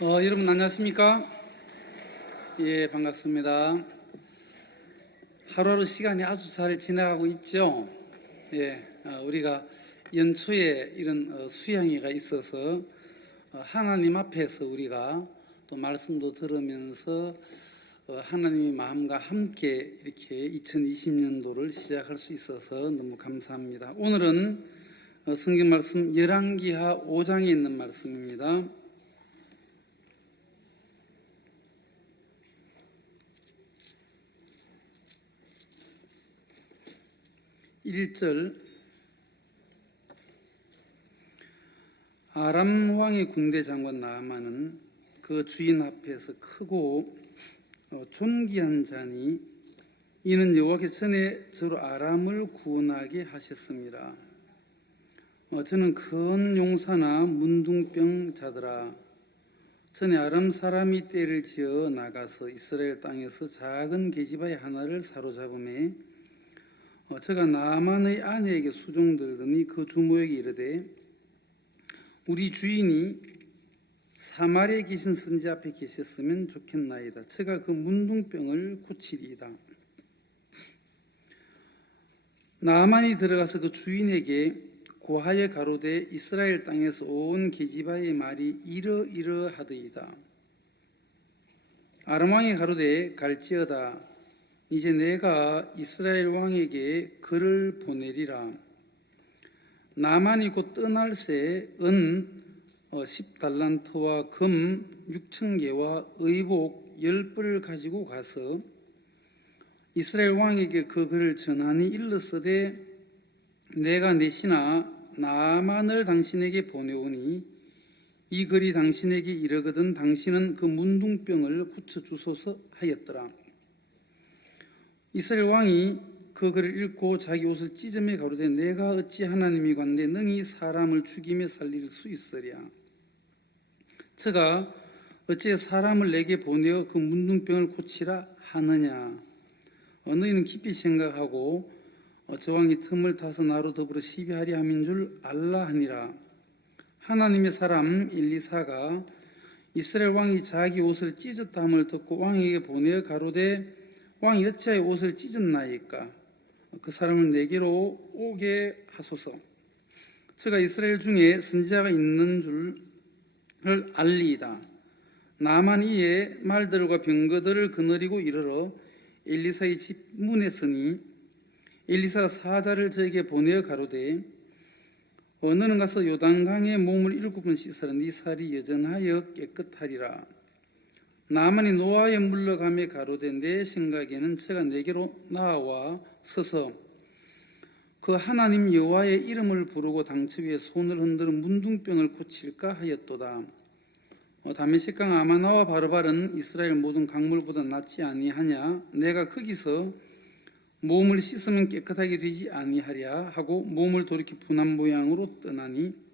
여러분 안녕하십니까? 예, 반갑습니다. 하루하루 시간이 아주 잘 지나가고 있죠. 예, 우리가 연초에 이런 수양회가 있어서 하나님 앞에서 우리가 또 말씀도 들으면서 하나님의 마음과 함께 이렇게 2020년도를 시작할 수 있어서 너무 감사합니다. 오늘은 성경 말씀 열왕기하 5장에 있는 말씀입니다. 1절 아람 왕의 군대 장관 나아만은 그 주인 앞에서 크고 존귀한 자니 이는 여호와께서 전에 저로 아람을 구원하게 하셨습니다. 저는 큰 용사나 문둥병 자들아, 전에 아람 사람이 떼를 지어 나가서 이스라엘 땅에서 작은 계집아이 하나를 사로잡음에 저가 나아만의 아내에게 수종들더니 그 주모에게 이르되 우리 주인이 사마리아에 계신 선지 앞에 계셨으면 좋겠나이다. 저가 그 문둥병을 고치리이다. 나아만이 들어가서 그 주인에게 고하여 가로되 이스라엘 땅에서 온 계집아의 말이 이러이러하더이다. 아람 왕이 가로되 갈지어다. 이제 내가 이스라엘 왕에게 글을 보내리라. 나만이 곧 떠날새 은 10달란트와 금 6,000개와 의복 10벌을 가지고 가서 이스라엘 왕에게 그 글을 전하니 일렀으되 내가 내시나 나만을 당신에게 보내오니 이 글이 당신에게 이르거든 당신은 그 문둥병을 고쳐주소서 하였더라. 이스라엘 왕이 그 글을 읽고 자기 옷을 찢으며 가로되 내가 어찌 하나님이 관대 능히 사람을 죽이며 살릴 수 있으랴. 저가 어찌 사람을 내게 보내어 그 문둥병을 고치라 하느냐. 너희는 깊이 생각하고 저 왕이 틈을 타서 나로 더불어 시비하리 함인 줄 알라 하니라. 하나님의 사람 엘리사가 이스라엘 왕이 자기 옷을 찢었다 함을 듣고 왕에게 보내어 가로되 왕이 어찌하여 옷을 찢었나이까? 그 사람을 내게로 오게 하소서. 저가 이스라엘 중에 선지자가 있는 줄을 알리이다. 나만 이에 말들과 병거들을 거느리고 이르러 엘리사의 집 문에 서니 엘리사가 사자를 저에게 보내어 가로되 너는 가서 요단강에 몸을 7번 씻으라. 네 살이 여전하여 깨끗하리라. 나만이 노아에 물러가며 가로되 내 생각에는 저가 내게로 나와 서서 그 하나님 여호와의 이름을 부르고 당처 위에 손을 흔들어 문둥병을 고칠까 하였도다. 다메섹강 아마나와 바르발은 이스라엘 모든 강물보다 낫지 아니하냐. 내가 거기서 몸을 씻으면 깨끗하게 되지 아니하랴 하고 몸을 돌이켜 분한 모양으로 떠나니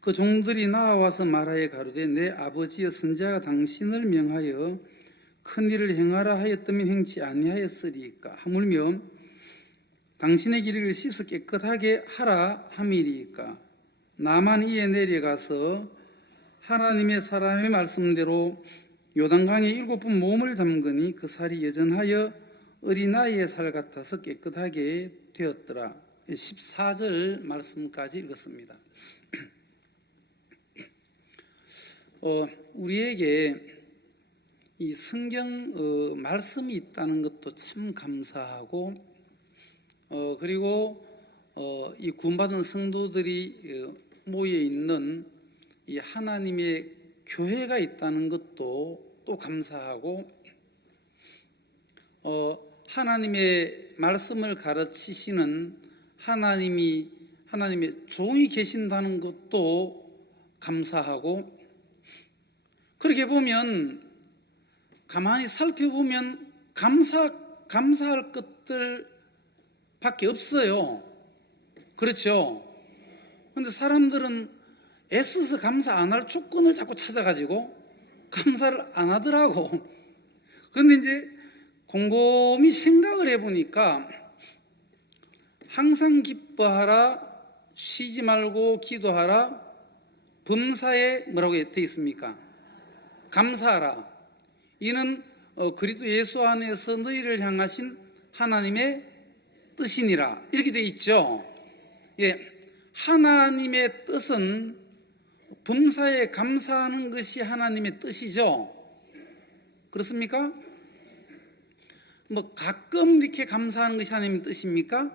그 종들이 나와서 말하여 가로되 내 아버지여 선지자가 당신을 명하여 큰 일을 행하라 하였더면 행치 아니하였으리이까. 하물며 당신의 길을 씻어 깨끗하게 하라 함이리이까. 나만 이에 내려가서 하나님의 사람의 말씀대로 요단강에 7번 몸을 담그니 그 살이 여전하여 어린아이의 살 같아서 깨끗하게 되었더라. 14절 말씀까지 읽었습니다. 우리에게 이 성경 말씀이 있다는 것도 참 감사하고 그리고 이 구원받은 성도들이 모여 있는 이 하나님의 교회가 있다는 것도 또 감사하고 하나님의 말씀을 가르치시는 하나님의 종이 계신다는 것도 감사하고 그렇게 보면 가만히 살펴보면 감사할 것들 밖에 없어요. 그렇죠? 그런데 사람들은 애써서 감사 안 할 조건을 자꾸 찾아가지고 감사를 안 하더라고. 그런데 이제 곰곰이 생각을 해보니까 항상 기뻐하라, 쉬지 말고 기도하라, 범사에 뭐라고 되어 있습니까? 감사하라. 이는 그리스도 예수 안에서 너희를 향하신 하나님의 뜻이니라. 이렇게 되어 있죠. 예, 하나님의 뜻은 범사에 감사하는 것이 하나님의 뜻이죠. 그렇습니까? 뭐 가끔 이렇게 감사하는 것이 하나님의 뜻입니까?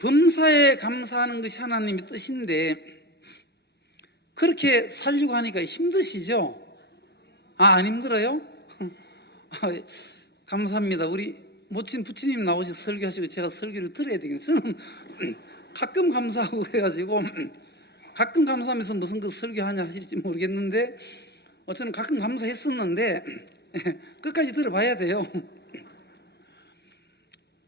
범사에 감사하는 것이 하나님의 뜻인데 그렇게 살려고 하니까 힘드시죠? 안 힘들어요? 감사합니다. 우리 모친 부처님 나오셔서 설교하시고 제가 설교를 들어야 되겠어요. 저는 가끔 감사하고 그래가지고 가끔 감사하면서 무슨 그 설교하냐 하실지 모르겠는데 저는 가끔 감사했었는데 끝까지 들어봐야 돼요.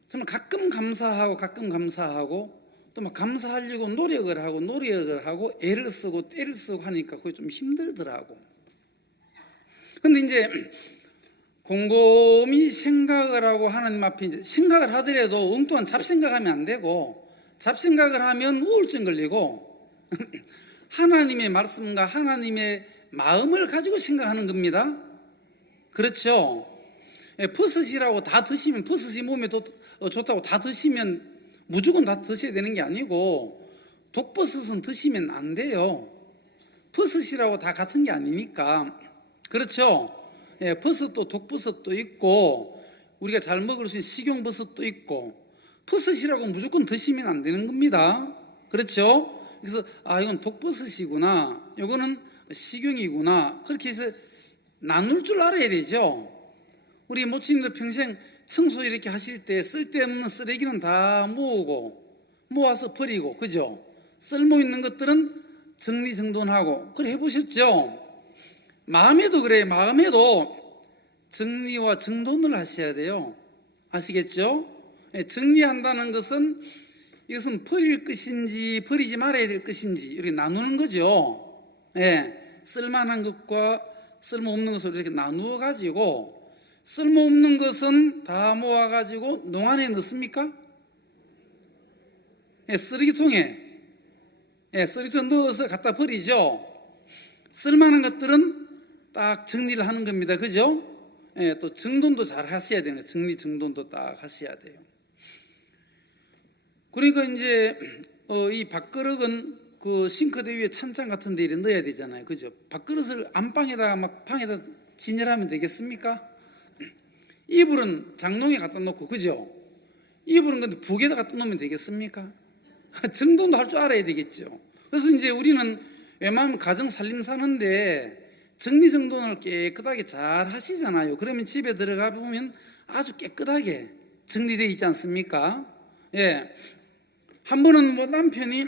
저는 가끔 감사하고 또 막 감사하려고 노력을 하고 애를 쓰고 때를 쓰고 하니까 그게 좀 힘들더라고. 근데 이제 곰곰이 생각을 하고 하나님 앞에 이제 생각을 하더라도 엉뚱한 잡생각하면 안 되고, 잡생각을 하면 우울증 걸리고 하나님의 말씀과 하나님의 마음을 가지고 생각하는 겁니다. 그렇죠? 버섯이라고 다 드시면, 버섯이 몸에 좋다고 다 드시면 무조건 다 드셔야 되는 게 아니고 독버섯은 드시면 안 돼요. 버섯이라고 다 같은 게 아니니까. 그렇죠? 버섯도 독버섯도 있고 우리가 잘 먹을 수 있는 식용버섯도 있고, 버섯이라고 무조건 드시면 안 되는 겁니다. 그렇죠? 그래서 이건 독버섯이구나, 이거는 식용이구나, 그렇게 해서 나눌 줄 알아야 되죠. 우리 모친님도 평생 청소 이렇게 하실 때 쓸데없는 쓰레기는 다 모아서 버리고, 그죠? 쓸모있는 것들은 정리정돈하고 그래 해보셨죠? 마음에도 그래요. 마음에도 정리와 정돈을 하셔야 돼요. 아시겠죠? 정리한다는 것은 이것은 버릴 것인지 버리지 말아야 될 것인지 이렇게 나누는 거죠. 쓸만한 것과 쓸모없는 것을 이렇게 나누어 가지고, 쓸모없는 것은 다 모아 가지고 농안에 넣습니까? 쓰레기통에 넣어서 갖다 버리죠. 쓸만한 것들은 딱 정리를 하는 겁니다. 그죠? 또 정돈도 잘 하셔야 되는 거예요. 정리 정돈도 딱 하셔야 돼요. 그러니까 이제 이 밥그릇은 그 싱크대 위에 찬장 같은 데 넣어야 되잖아요. 그죠? 밥그릇을 안방에다가 막 방에다 진열하면 되겠습니까? 이불은 장롱에 갖다 놓고, 그죠? 이불은 근데 북에다 갖다 놓으면 되겠습니까? 정돈도 할 줄 알아야 되겠죠. 그래서 이제 우리는 웬만하면 가정 살림 사는데 정리정돈을 깨끗하게 잘 하시잖아요. 그러면 집에 들어가 보면 아주 깨끗하게 정리되어 있지 않습니까? 한 번은 뭐 남편이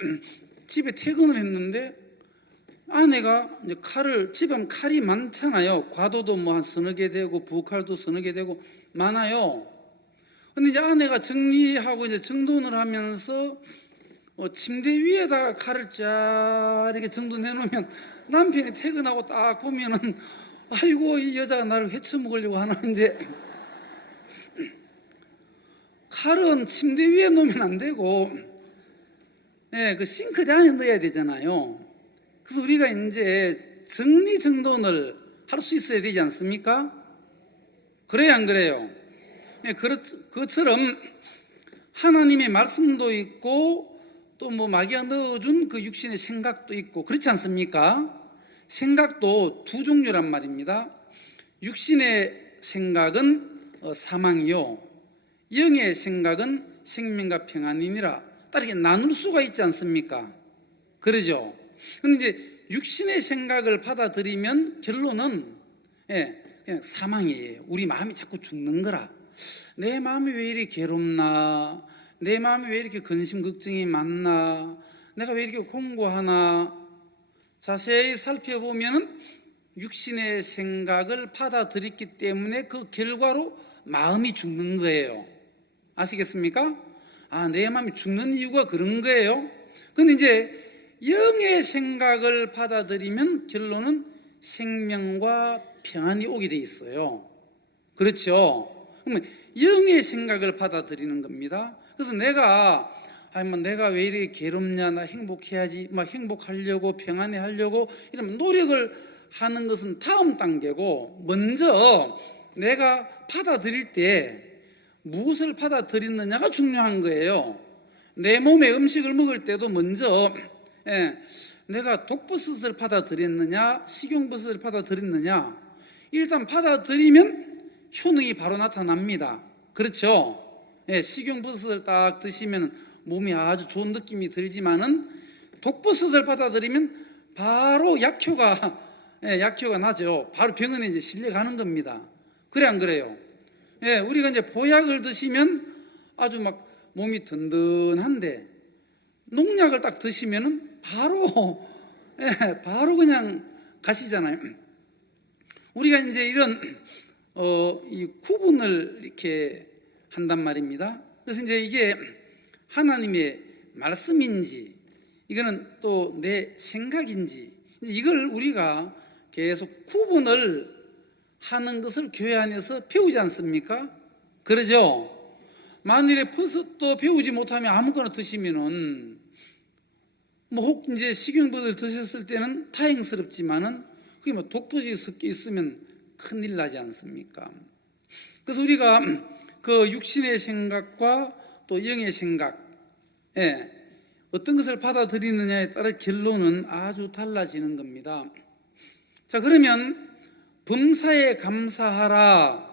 집에 퇴근을 했는데 아내가 이제 집에 하면 칼이 많잖아요. 과도도 뭐 한 서너 개 되고 부칼도 서너 개 되고 많아요. 근데 이제 아내가 정리하고 이제 정돈을 하면서 침대 위에다가 칼을 쫙 이렇게 정돈해 놓으면 남편이 퇴근하고 딱 보면은 아이고 이 여자가 나를 헤쳐먹으려고 하나. 이제 칼은 침대 위에 놓으면 안 되고 그 싱크대 안에 넣어야 되잖아요. 그래서 우리가 이제 정리정돈을 할 수 있어야 되지 않습니까? 그래요, 안 그래요? 그것처럼 하나님의 말씀도 있고 또 뭐 마귀가 넣어준 그 육신의 생각도 있고, 그렇지 않습니까? 생각도 두 종류란 말입니다. 육신의 생각은 사망이요, 영의 생각은 생명과 평안이니라. 따르게 나눌 수가 있지 않습니까? 그러죠? 그런데 이제 육신의 생각을 받아들이면 결론은 그냥 사망이에요. 우리 마음이 자꾸 죽는 거라. 내 마음이 왜 이렇게 괴롭나, 내 마음이 왜 이렇게 근심 걱정이 많나, 내가 왜 이렇게 공고하나, 자세히 살펴보면 육신의 생각을 받아들였기 때문에 그 결과로 마음이 죽는 거예요. 아시겠습니까? 내 마음이 죽는 이유가 그런 거예요. 근데 이제 영의 생각을 받아들이면 결론은 생명과 평안이 오게 돼 있어요. 그렇죠? 그러면 영의 생각을 받아들이는 겁니다. 그래서 내가 아니면 내가 왜 이렇게 괴롭냐, 나 행복해야지, 막 행복하려고 평안해 하려고 이러면 노력을 하는 것은 다음 단계고, 먼저 내가 받아들일 때 무엇을 받아들였느냐가 중요한 거예요. 내 몸에 음식을 먹을 때도 먼저 내가 독버섯을 받아들였느냐, 식용버섯을 받아들였느냐, 일단 받아들이면 효능이 바로 나타납니다. 그렇죠? 식용버섯을 딱 드시면 몸이 아주 좋은 느낌이 들지만은 독버섯을 받아들이면 바로 약효가 나죠. 바로 병원에 이제 실려가는 겁니다. 그래 안 그래요? 우리가 이제 보약을 드시면 아주 막 몸이 든든한데 농약을 딱 드시면은 바로 바로 그냥 가시잖아요. 우리가 이제 이런 이 구분을 이렇게 한단 말입니다. 그래서 이제 이게 하나님의 말씀인지 이거는 또 내 생각인지 이걸 우리가 계속 구분을 하는 것을 교회 안에서 배우지 않습니까? 그러죠? 만일에 버섯도 배우지 못하면 아무거나 드시면은 뭐 혹 이제 식용버섯을 드셨을 때는 다행스럽지만은 그게 뭐 독버섯이 섞여 있으면 큰일 나지 않습니까? 그래서 우리가 그 육신의 생각과 또 영의 생각, 어떤 것을 받아들이느냐에 따라 결론은 아주 달라지는 겁니다. 자, 그러면 범사에 감사하라.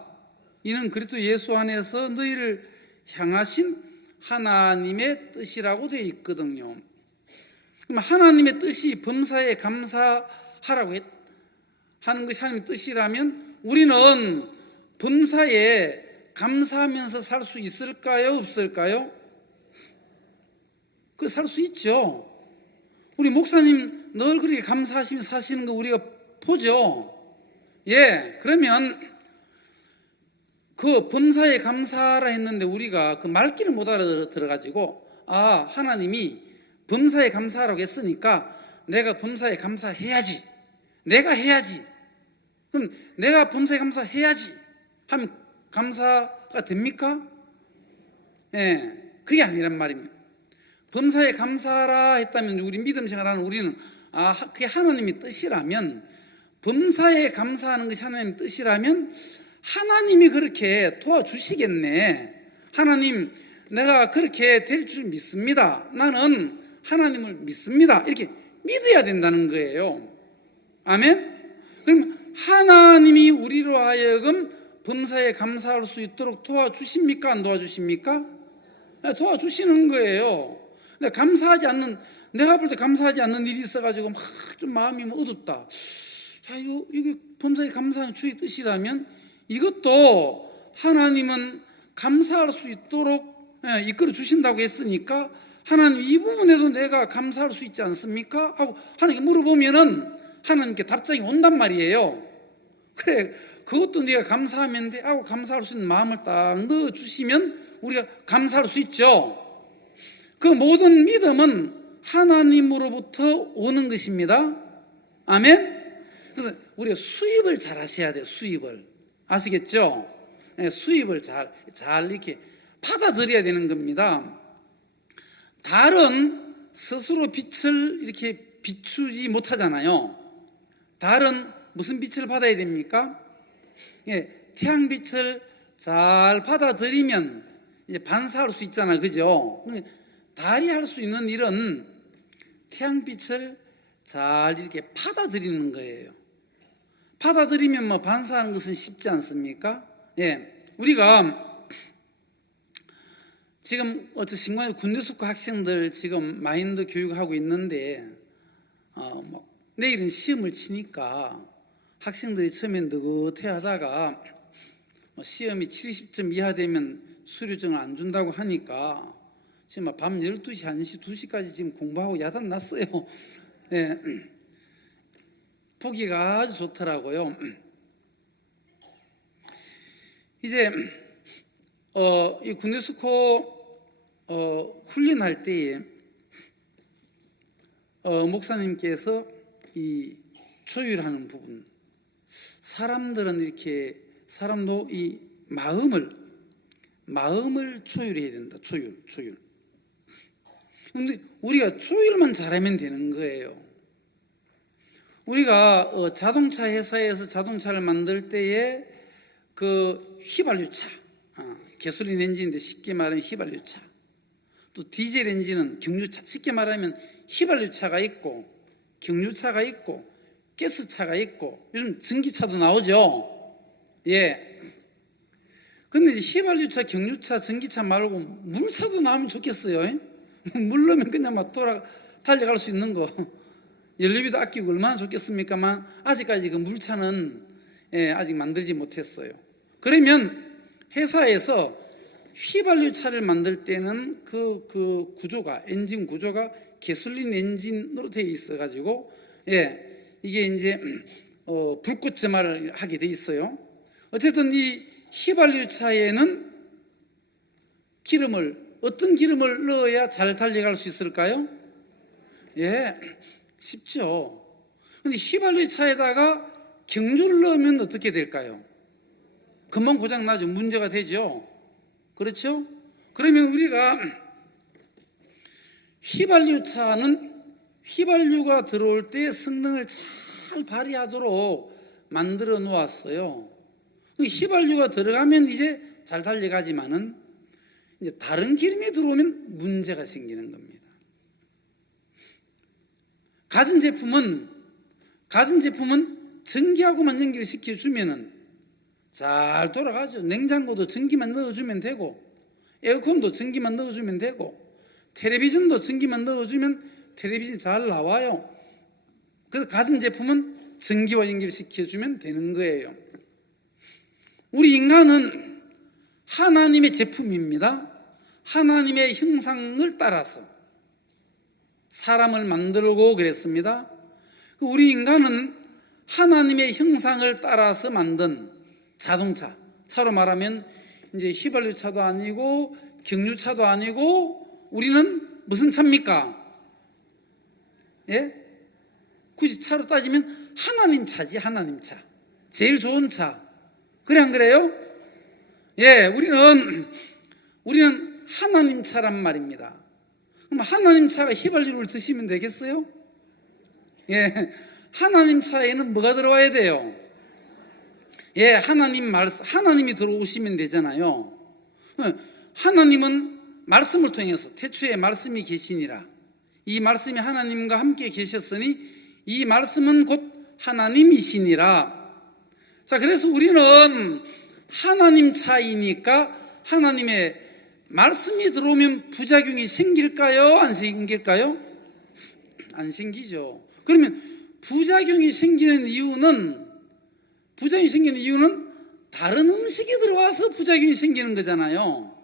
이는 그리스도 예수 안에서 너희를 향하신 하나님의 뜻이라고 되어 있거든요. 그럼 하나님의 뜻이 범사에 감사하라고 하는 것이 하나님의 뜻이라면 우리는 범사에 감사하면서 살 수 있을까요? 없을까요? 그 살 수 있죠. 우리 목사님 늘 그렇게 감사하시며 사시는 거 우리가 보죠. 그러면 그 범사에 감사하라 했는데 우리가 그 말귀를 못 알아들어가지고 하나님이 범사에 감사하라고 했으니까 내가 범사에 감사해야지, 내가 해야지, 그럼 내가 범사에 감사해야지 하면 감사가 됩니까? 그게 아니란 말입니다. 범사에 감사하라 했다면 우리 믿음 생활하는 우리는 그게 하나님의 뜻이라면, 범사에 감사하는 것이 하나님의 뜻이라면 하나님이 그렇게 도와주시겠네. 하나님, 내가 그렇게 될 줄 믿습니다. 나는 하나님을 믿습니다. 이렇게 믿어야 된다는 거예요. 아멘? 그럼 하나님이 우리로 하여금 범사에 감사할 수 있도록 도와주십니까? 안 도와주십니까? 도와주시는 거예요. 감사하지 않는, 내가 볼 때 감사하지 않는 일이 있어가지고 막 좀 마음이 어둡다. 이게 범사에 감사하는 주의 뜻이라면 이것도 하나님은 감사할 수 있도록 이끌어 주신다고 했으니까 하나님 이 부분에도 내가 감사할 수 있지 않습니까? 하고 하나님께 물어보면은 하나님께 답장이 온단 말이에요. 그래, 그것도 네가 감사하면 돼 하고 감사할 수 있는 마음을 딱 넣어주시면 우리가 감사할 수 있죠. 그 모든 믿음은 하나님으로부터 오는 것입니다. 아멘? 그래서 우리가 수입을 잘 하셔야 돼요. 수입을. 아시겠죠? 수입을 잘 이렇게 받아들여야 되는 겁니다. 달은 스스로 빛을 이렇게 비추지 못하잖아요. 달은 무슨 빛을 받아야 됩니까? 태양빛을 잘 받아들이면 이제 반사할 수 있잖아요. 그죠? 달이 할 수 있는 일은 태양빛을 잘 이렇게 받아들이는 거예요. 받아들이면 뭐 반사하는 것은 쉽지 않습니까? 우리가 지금 신관에 군대 숙고 학생들 지금 마인드 교육하고 있는데 내일은 시험을 치니까 학생들이 처음엔 느긋해 하다가 시험이 70점 이하 되면 수료증을 안 준다고 하니까 지금 밤 12시, 1시, 2시까지 지금 공부하고 야단 났어요. 보기가 아주 좋더라고요. 이제 이 군대 스코 훈련할 때에 목사님께서 이 조율하는 부분, 사람들은 이렇게 사람도 이 마음을 조율해야 된다. 조율. 근데 우리가 주일만 잘하면 되는 거예요. 우리가 자동차 회사에서 자동차를 만들 때에 그 휘발유차, 가솔린 엔진인데 쉽게 말하면 휘발유차, 또 디젤 엔진은 경유차, 쉽게 말하면 휘발유차가 있고 경유차가 있고 가스차가 있고 요즘 전기차도 나오죠. 예. 근데 휘발유차, 경유차, 전기차 말고 물차도 나오면 좋겠어요. 물 넣으면 그냥 막 달려갈 수 있는 거. 연료비도 아끼고 얼마나 좋겠습니까만 아직까지 그 물차는 아직 만들지 못했어요. 그러면 회사에서 휘발유차를 만들 때는 그 구조가, 엔진 구조가 가솔린 엔진으로 되어 있어 가지고 이게 이제 불꽃 점화를 하게 돼 있어요. 어쨌든 이 휘발유차에는 어떤 기름을 넣어야 잘 달려갈 수 있을까요? 쉽죠. 근데 휘발유차에다가 경주를 넣으면 어떻게 될까요? 금방 고장 나죠. 문제가 되죠. 그렇죠? 그러면 우리가 휘발유차는 휘발유가 들어올 때 성능을 잘 발휘하도록 만들어 놓았어요. 휘발유가 들어가면 이제 잘 달려가지만은 이제 다른 기름이 들어오면 문제가 생기는 겁니다. 가전제품은 전기하고만 연결 시켜주면은 잘 돌아가죠. 냉장고도 전기만 넣어주면 되고, 에어컨도 전기만 넣어주면 되고, 텔레비전도 전기만 넣어주면 텔레비전 잘 나와요. 그래서 가전제품은 전기와 연결시켜주면 되는 거예요. 우리 인간은 하나님의 제품입니다. 하나님의 형상을 따라서 사람을 만들고 그랬습니다. 우리 인간은 하나님의 형상을 따라서 만든 자동차, 차로 말하면 이제 휘발유차도 아니고 경유차도 아니고 우리는 무슨 차입니까? 굳이 차로 따지면 하나님 차지. 하나님 차, 제일 좋은 차. 그래 안 그래요? 우리는 하나님 차란 말입니다. 그럼 하나님 차가 휘발유를 드시면 되겠어요? 하나님 차에는 뭐가 들어와야 돼요? 하나님이 들어오시면 되잖아요. 하나님은 말씀을 통해서 태초에 말씀이 계시니라. 이 말씀이 하나님과 함께 계셨으니 이 말씀은 곧 하나님이시니라. 자, 그래서 우리는 하나님 차이니까 하나님의 말씀이 들어오면 부작용이 생길까요? 안 생길까요? 안 생기죠. 그러면 부작용이 생기는 이유는 다른 음식이 들어와서 부작용이 생기는 거잖아요.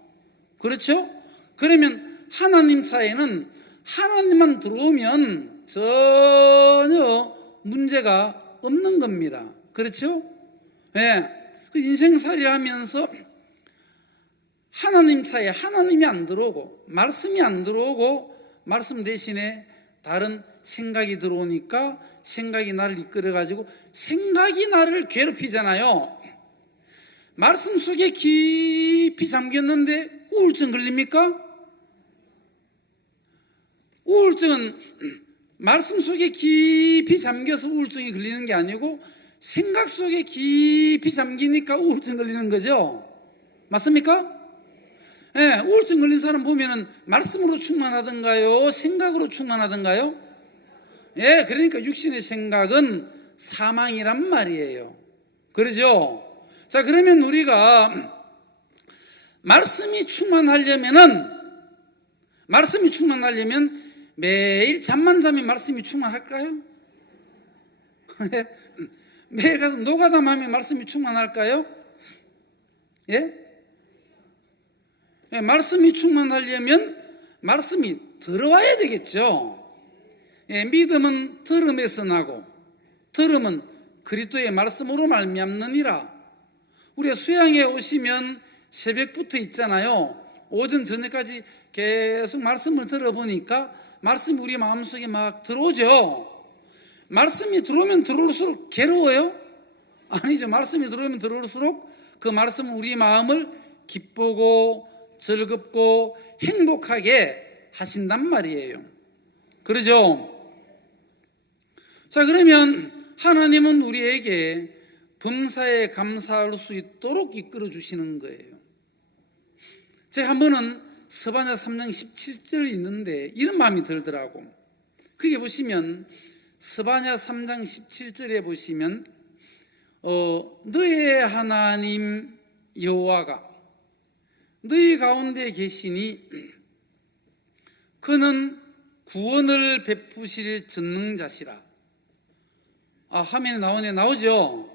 그렇죠? 그러면 하나님 차에는 하나님만 들어오면 전혀 문제가 없는 겁니다. 그렇죠? 인생살이를 하면서 하나님 차에 하나님이 안 들어오고 말씀이 안 들어오고 말씀 대신에 다른 생각이 들어오니까 생각이 나를 이끌어가지고 생각이 나를 괴롭히잖아요. 말씀 속에 깊이 잠겼는데 우울증 걸립니까? 우울증은 말씀 속에 깊이 잠겨서 우울증이 걸리는 게 아니고 생각 속에 깊이 잠기니까 우울증 걸리는 거죠. 맞습니까? 우울증 걸린 사람 보면은 말씀으로 충만하던가요? 생각으로 충만하던가요? 그러니까 육신의 생각은 사망이란 말이에요. 그러죠? 자, 그러면 우리가 말씀이 충만하려면 매일 잠만 자면 말씀이 충만할까요? 매일 가서 노가담하면 말씀이 충만할까요? 말씀이 충만하려면 말씀이 들어와야 되겠죠. 믿음은 들음에서 나고 들음은 그리스도의 말씀으로 말미암느니라. 우리가 수양에 오시면 새벽부터 있잖아요. 오전 저녁까지 계속 말씀을 들어보니까 말씀이 우리 마음속에 막 들어오죠. 말씀이 들어오면 들어올수록 괴로워요? 아니죠. 말씀이 들어오면 들어올수록 그 말씀은 우리 마음을 기쁘고 즐겁고 행복하게 하신단 말이에요. 그러죠? 자, 그러면 하나님은 우리에게 범사에 감사할 수 있도록 이끌어 주시는 거예요. 제가 한 번은 스바냐 3장 17절이 있는데 이런 마음이 들더라고. 그게 보시면 스바냐 3장 17절에 보시면 너의 하나님 여호와가 너희 가운데 계시니 그는 구원을 베푸실 전능자시라. 화면에 나오죠?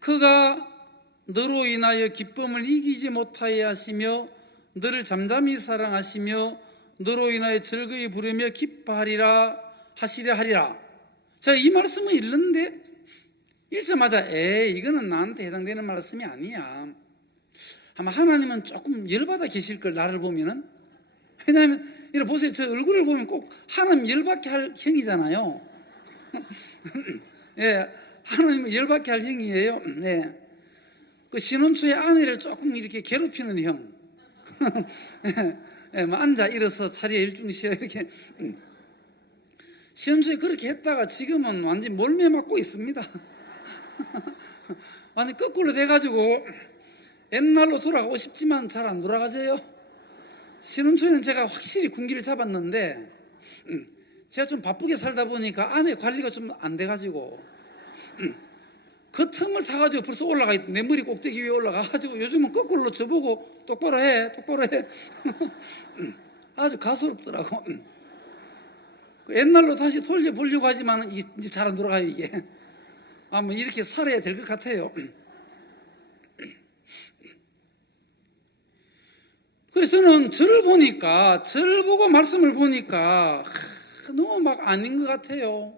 그가 너로 인하여 기쁨을 이기지 못하게 하시며 너를 잠잠히 사랑하시며 너로 인하여 즐거이 부르며 기뻐하리라 하시려 하리라. 자, 이 말씀을 읽는데 읽자마자 이거는 나한테 해당되는 말씀이 아니야. 아마 하나님은 조금 열받아 계실 걸, 나를 보면은. 왜냐하면 이렇게 보세요. 저 얼굴을 보면 꼭 하나님 열받게 할 형이잖아요. 예, 하나님은 열받게 할 형이에요. 예. 그 신혼 초에 아내를 조금 이렇게 괴롭히는 형. 예, 뭐 앉아 일어서 자리에 일중시어 이렇게. 신혼 초에 그렇게 했다가 지금은 완전 몰매 맞고 있습니다. 완전 거꾸로 돼가지고 옛날로 돌아가고 싶지만 잘 안 돌아가세요. 신혼 초에는 제가 확실히 군기를 잡았는데 제가 좀 바쁘게 살다 보니까 아내 관리가 좀 안 돼가지고 그 틈을 타가지고 벌써 올라가 있던 내 머리 꼭대기 위에 올라가가지고 요즘은 거꾸로 저보고 똑바로 해 아주 가소롭더라고. 옛날로 다시 돌려보려고 하지만 이제 잘 안 돌아가요 이게. 뭐 이렇게 살아야 될 것 같아요. 그래서 저는 절을 보고 말씀을 보니까 너무 막 아닌 것 같아요.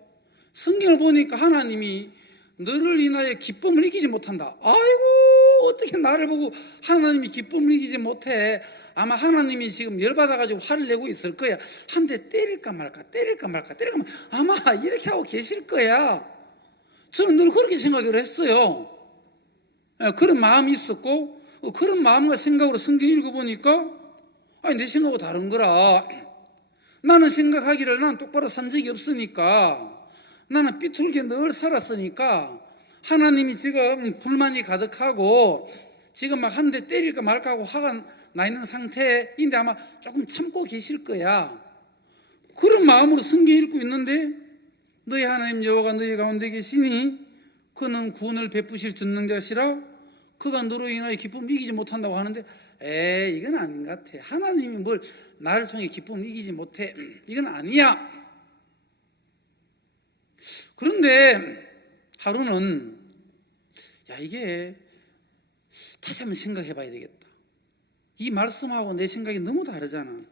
성경을 보니까 하나님이 너를 인하여 기쁨을 이기지 못한다. 아이고, 어떻게 나를 보고 하나님이 기쁨을 이기지 못해. 아마 하나님이 지금 열받아가지고 화를 내고 있을 거야. 한 대 때릴까 말까 아마 이렇게 하고 계실 거야. 저는 늘 그렇게 생각을 했어요. 그런 마음이 있었고, 그런 마음과 생각으로 성경 읽어보니까 내 생각하고 다른 거라. 나는 생각하기를 난 똑바로 산 적이 없으니까, 나는 삐뚤게 늘 살았으니까 하나님이 지금 불만이 가득하고 지금 막 한 대 때릴까 말까 하고 화가 나 있는 상태인데 아마 조금 참고 계실 거야. 그런 마음으로 성경 읽고 있는데 너희 하나님 여호와가 너희 가운데 계시니 그는 구원을 베푸실 전능자시라. 그가 너로 인하여 기쁨을 이기지 못한다고 하는데 이건 아닌 것 같아. 하나님이 뭘 나를 통해 기쁨을 이기지 못해. 이건 아니야. 그런데 하루는 이게 다시 한번 생각해 봐야 되겠다. 이 말씀하고 내 생각이 너무 다르잖아.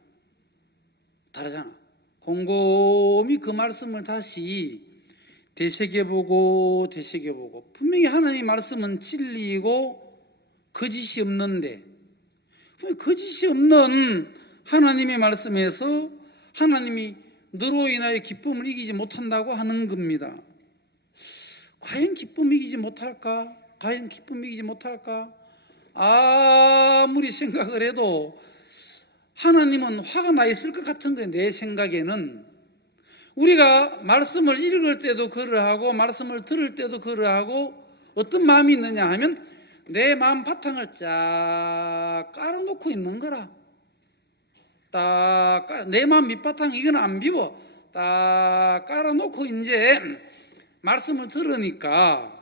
곰곰이 그 말씀을 다시 되새겨보고 분명히 하나님 말씀은 진리이고 거짓이 없는데, 거짓이 없는 하나님의 말씀에서 하나님이 너로 인하여 기쁨을 이기지 못한다고 하는 겁니다. 과연 기쁨을 이기지 못할까? 아무리 생각을 해도 하나님은 화가 나 있을 것 같은 거예요. 내 생각에는. 우리가 말씀을 읽을 때도 그러하고 말씀을 들을 때도 그러하고 어떤 마음이 있느냐 하면 내 마음 바탕을 쫙 깔아놓고 있는 거라. 내 마음 밑바탕 이건 안 비워. 딱 깔아놓고 이제 말씀을 들으니까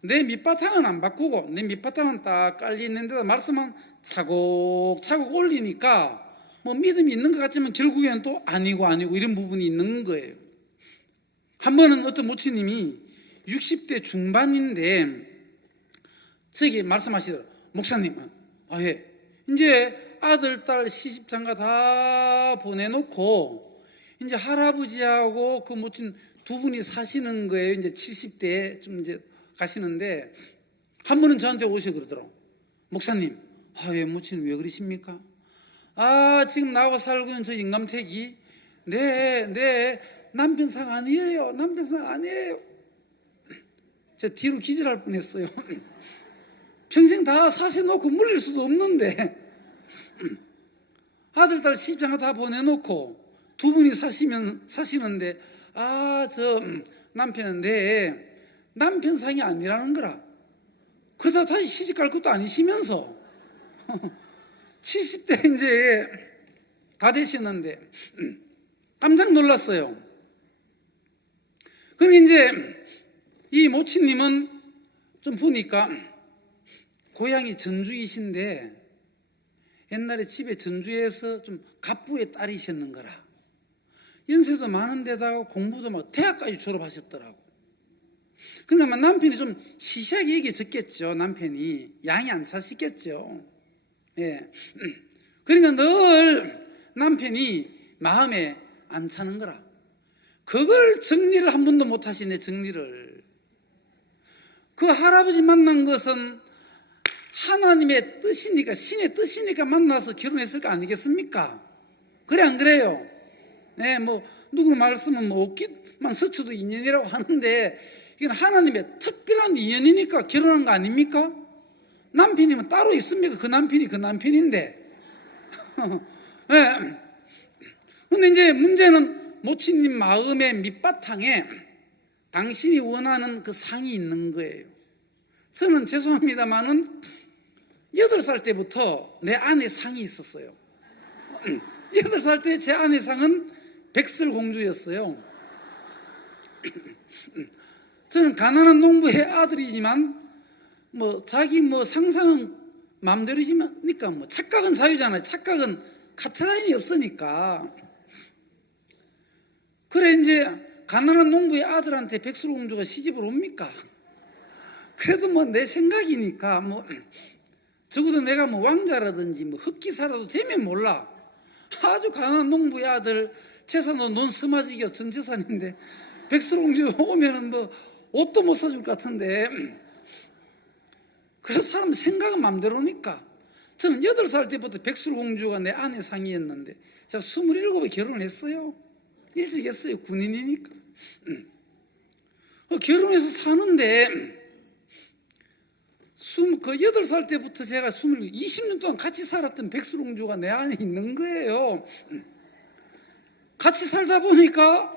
내 밑바탕은 안 바꾸고 내 밑바탕은 딱 깔려있는데도 말씀은 차곡차곡 올리니까 뭐 믿음이 있는 것 같지만 결국에는 또 아니고 이런 부분이 있는 거예요. 한 번은 어떤 모치님이 60대 중반인데 저기 말씀하시더라고요. 목사님, 이제 아들, 딸, 시집, 장가 다 보내놓고 이제 할아버지하고 그 모친 두 분이 사시는 거예요. 이제 70대에 좀 이제 가시는데 한 분은 저한테 오셔 그러더라고요. 목사님, 모친 왜 그러십니까? 지금 나하고 살고 있는 저 임감택이 내 남편상 아니에요. 제가 뒤로 기절할 뻔했어요. 평생 다 사셔놓고 물릴 수도 없는데 아들, 딸 시집장가 다 보내놓고 두 분이 사시는데, 저 남편은 내 남편 상이 아니라는 거라. 그러다 다시 시집 갈 것도 아니시면서 70대 이제 다 되셨는데 깜짝 놀랐어요. 그럼 이제 이 모친님은 좀 보니까 고향이 전주이신데 옛날에 집에 전주에서 좀 갑부의 딸이셨는 거라. 연세도 많은데다가 공부도 막 대학까지 졸업하셨더라고. 그러니까 남편이 좀 시시하게 얘기해줬겠죠. 남편이 양이 안 차시겠죠. 예. 그러니까 늘 남편이 마음에 안 차는 거라. 그걸 정리를 한 번도 못 하시네. 정리를. 그 할아버지 만난 것은 하나님의 뜻이니까, 신의 뜻이니까 만나서 결혼했을 거 아니겠습니까? 그래 안 그래요? 네, 누구 말씀은 옷깃만 스쳐도 인연이라고 하는데 이건 하나님의 특별한 인연이니까 결혼한 거 아닙니까? 남편이면 따로 있습니까? 그 남편이 그 남편인데. 네. 근데 이제 문제는 모친님 마음의 밑바탕에 당신이 원하는 그 상이 있는 거예요. 저는 죄송합니다만은 8살 때부터 내 아내 상이 있었어요. 8살 때 제 아내 상은 백설공주였어요. 저는 가난한 농부의 아들이지만 자기 상상은 마음대로지니까 착각은 자유잖아요. 착각은 카트라인이 없으니까. 그래 이제 가난한 농부의 아들한테 백설공주가 시집을 옵니까? 그래도 내 생각이니까 적어도 내가 왕자라든지 흑기사라도 되면 몰라. 아주 가난한 농부의 아들, 재산도 논스마지기가 전 재산인데 백설공주 오면은 옷도 못 사줄 것 같은데. 그래서 사람 생각은 마음대로니까. 저는 8살 때부터 백설공주가 내 아내 상이었는데 제가 27에 결혼을 했어요. 일찍 했어요. 군인이니까. 결혼해서 사는데 그 8살 때부터 제가 20년 동안 같이 살았던 백설공주가 내 안에 있는 거예요. 같이 살다 보니까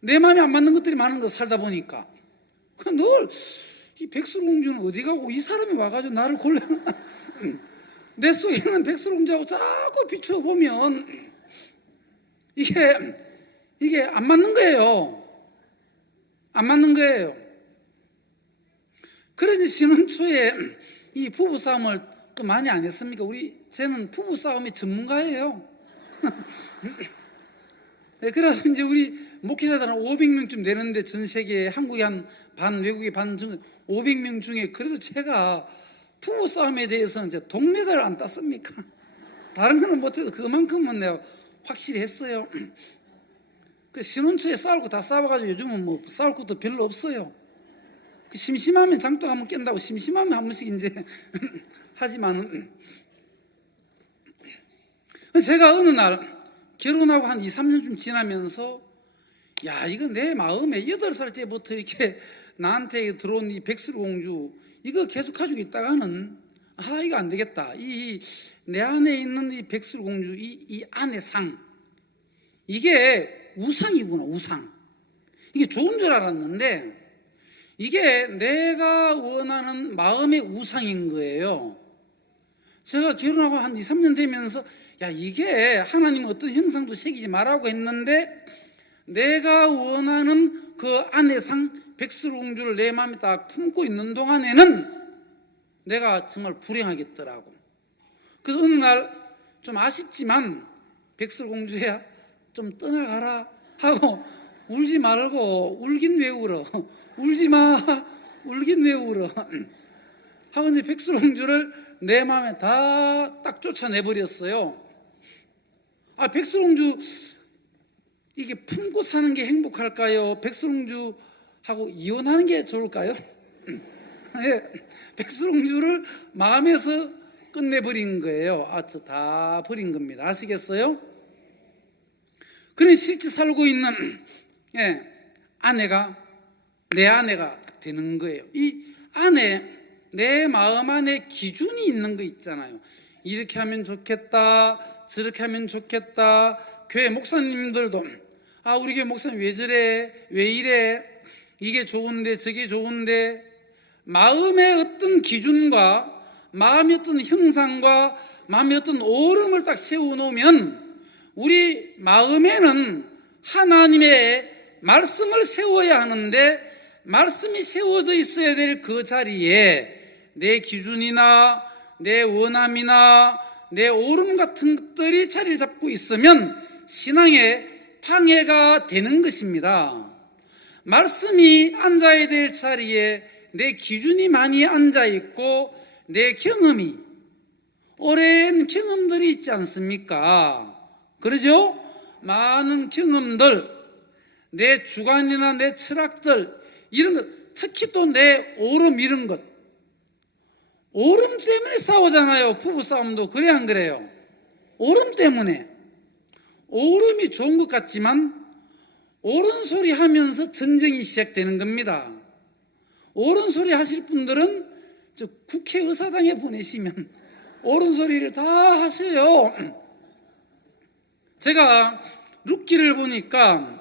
내 마음에 안 맞는 것들이 많은 거. 살다 보니까 늘 이 백설공주는 어디 가고 이 사람이 와가지고 나를 골라나. 내 속에 있는 백설공주하고 자꾸 비추어 보면 이게 안 맞는 거예요. 안 맞는 거예요. 그래서 신혼 초에 이 부부싸움을 또 많이 안 했습니까? 쟤는 부부싸움의 전문가예요. 네, 그래서 이제 우리 목회자들은 500명쯤 되는데 전 세계에 한국에 한 반, 외국에 반 중 500명 중에 그래도 제가 부부싸움에 대해서는 이제 동메달을 안 땄습니까? 다른 거는 못해도 그만큼은 내가 확실히 했어요. 그 신혼 초에 싸울 거 다 싸워가지고 요즘은 싸울 것도 별로 없어요. 심심하면 장독 한번 깬다고 심심하면 한 번씩 이제 하지만은 제가 어느 날 결혼하고 한 2, 3년쯤 지나면서 이거 내 마음에 8살 때부터 이렇게 나한테 들어온 이 백설공주 이거 계속 가지고 있다가는 이거 안 되겠다. 내 안에 있는 이 백설공주 이 안의 상 이게 우상이구나. 우상. 이게 좋은 줄 알았는데 이게 내가 원하는 마음의 우상인 거예요. 제가 결혼하고 한 2, 3년 되면서 이게 하나님 어떤 형상도 새기지 말라고 했는데 내가 원하는 그 안의 상 백설공주를 내 마음에 딱 품고 있는 동안에는 내가 정말 불행하겠더라고. 그래서 어느 날 좀 아쉽지만 백설공주야 좀 떠나가라 하고 울지 말고 울긴 왜 울어. 울지 마. 울긴 왜 울어. 하고 이제 백설공주를 내 마음에 다 딱 쫓아내버렸어요. 백설공주 이게 품고 사는 게 행복할까요? 백설공주하고 이혼하는 게 좋을까요? 백설공주를 마음에서 끝내버린 거예요. 다 버린 겁니다. 아시겠어요? 그래 실제 살고 있는 아내가 내 아내가 되는 거예요. 이 안에 내 마음 안에 기준이 있는 거 있잖아요. 이렇게 하면 좋겠다, 저렇게 하면 좋겠다. 교회 목사님들도 우리 교회 목사님 왜 저래, 왜 이래, 이게 좋은데 저게 좋은데, 마음의 어떤 기준과 마음의 어떤 형상과 마음의 어떤 오름을 딱 세워놓으면 우리 마음에는 하나님의 말씀을 세워야 하는데, 말씀이 세워져 있어야 될 그 자리에 내 기준이나 내 원함이나 내 오름 같은 것들이 자리를 잡고 있으면 신앙에 방해가 되는 것입니다. 말씀이 앉아야 될 자리에 내 기준이 많이 앉아있고 내 경험이, 오랜 경험들이 있지 않습니까? 그러죠? 많은 경험들, 내 주관이나 내 철학들, 이런 것, 특히 또 내 오름 이런 것, 오름 때문에 싸우잖아요. 부부싸움도. 그래 안 그래요? 오름 때문에. 오름이 좋은 것 같지만 옳은 소리 하면서 전쟁이 시작되는 겁니다. 옳은 소리 하실 분들은 저 국회의사당에 보내시면 옳은 소리를 다 하세요. 제가 룻기를 보니까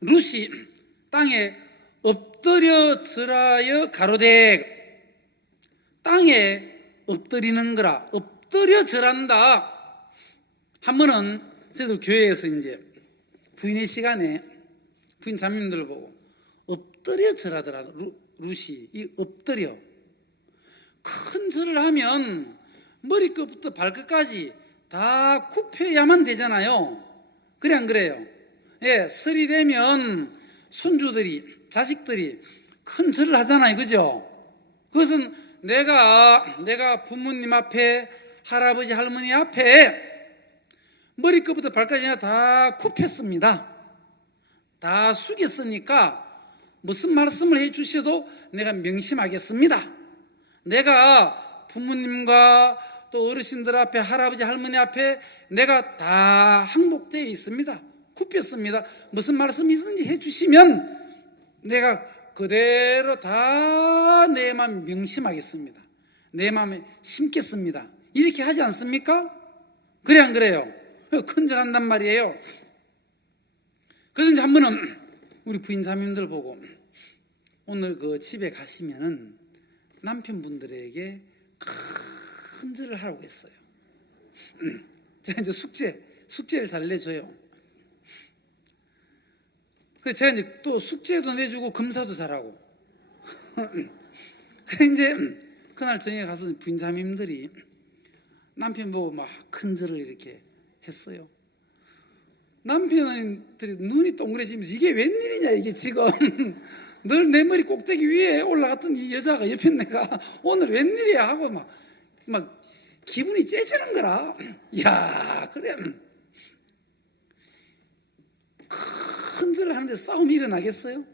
룻이 땅에 엎드려 절하여 가로되, 땅에 엎드리는 거라, 엎드려 절한다. 한 번은 저희들 교회에서 이제 부인의 시간에 부인 자매님들 보고 엎드려 절하더라. 룻이 이 엎드려 큰 절을 하면 머리끝부터 발끝까지 다 굽혀야만 되잖아요. 그래 안 그래요? 예, 설이 되면 손주들이, 자식들이 큰 절을 하잖아요. 그죠? 그것은 내가 부모님 앞에, 할아버지 할머니 앞에 머리끝부터 발까지 다 굽혔습니다. 다 숙였으니까 무슨 말씀을 해 주셔도 내가 명심하겠습니다. 내가 부모님과 또 어르신들 앞에, 할아버지 할머니 앞에 내가 다 항복되어 있습니다. 굽혔습니다. 무슨 말씀이든지 해 주시면 내가 그대로 다 내 마음에 명심하겠습니다. 내 마음에 심겠습니다. 이렇게 하지 않습니까? 그래 안 그래요? 큰절한단 말이에요. 그래서 이제 한 번은 우리 부인 자매님들 보고 오늘 그 집에 가시면은 남편분들에게 큰 절을 하라고 했어요. 제가 이제 숙제를 잘 내줘요. 그래서 제가 이제 또 숙제도 내주고 검사도 잘하고. 그래서 이제 그날 저녁에 가서 부인 자매님들이 남편 보고 막 큰 절을 이렇게 했어요. 남편들이 눈이 동그래지면서 이게 웬일이냐 이게 지금 늘 내 머리 꼭대기 위에 올라갔던 이 여자가 옆에 내가 오늘 웬일이야 하고 막 기분이 째지는 거라. 야, 그래 큰 절을 하는데 싸움이 일어나겠어요?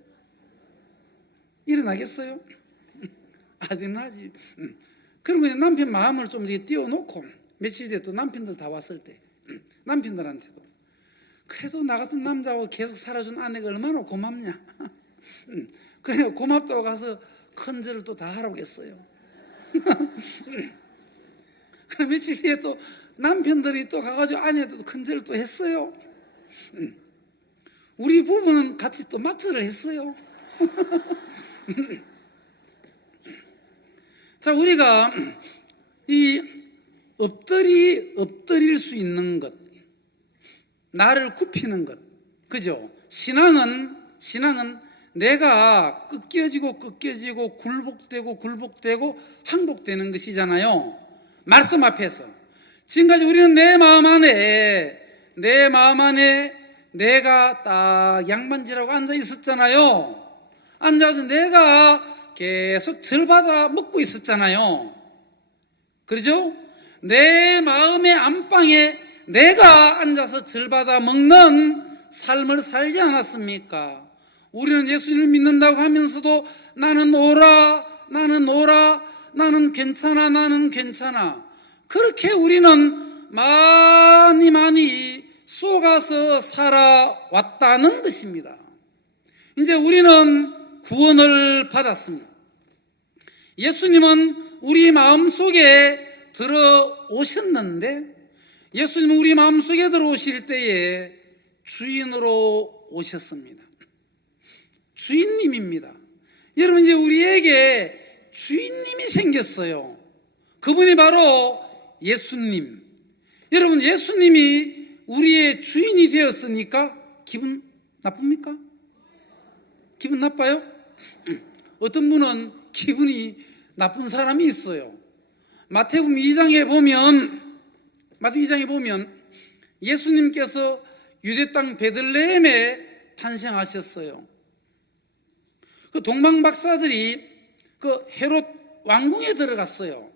일어나겠어요? 안 일어나지. 그리고 이제 남편 마음을 좀 이렇게 띄워놓고 며칠 뒤에 또 남편들 다 왔을 때 남편들한테도 그래도 나 같은 남자하고 계속 살아준 아내가 얼마나 고맙냐. 그래 고맙다고 가서 큰 절을 또 다 하라고 했어요. 그럼 며칠 뒤에 또 남편들이 또 가가지고 아내도 큰 절을 또 했어요. 우리 부부는 같이 또 맞절을 했어요. 자, 우리가 이 엎드릴 수 있는 것, 나를 굽히는 것, 그죠? 신앙은 내가 꺾여지고 굴복되고 항복되는 것이잖아요. 말씀 앞에서. 지금까지 우리는 내 마음 안에 내가 딱 양반지라고 앉아 있었잖아요. 앉아서 내가 계속 절받아 먹고 있었잖아요. 그러죠? 내 마음의 안방에 내가 앉아서 절받아 먹는 삶을 살지 않았습니까? 우리는 예수님을 믿는다고 하면서도 나는 괜찮아. 그렇게 우리는 많이 속아서 살아왔다는 것입니다. 이제 우리는 구원을 받았습니다. 예수님은 우리 마음속에 들어오셨는데 예수님은 우리 마음속에 들어오실 때에 주인으로 오셨습니다. 주인님입니다. 여러분, 이제 우리에게 주인님이 생겼어요. 그분이 바로 예수님. 여러분, 예수님이 우리의 주인이 되었으니까 기분 나쁩니까? 기분 나빠요? 어떤 분은 기분이 나쁜 사람이 있어요. 마태복음 2장에 보면 예수님께서 유대 땅 베들레헴에 탄생하셨어요. 그 동방 박사들이 그 헤롯 왕궁에 들어갔어요.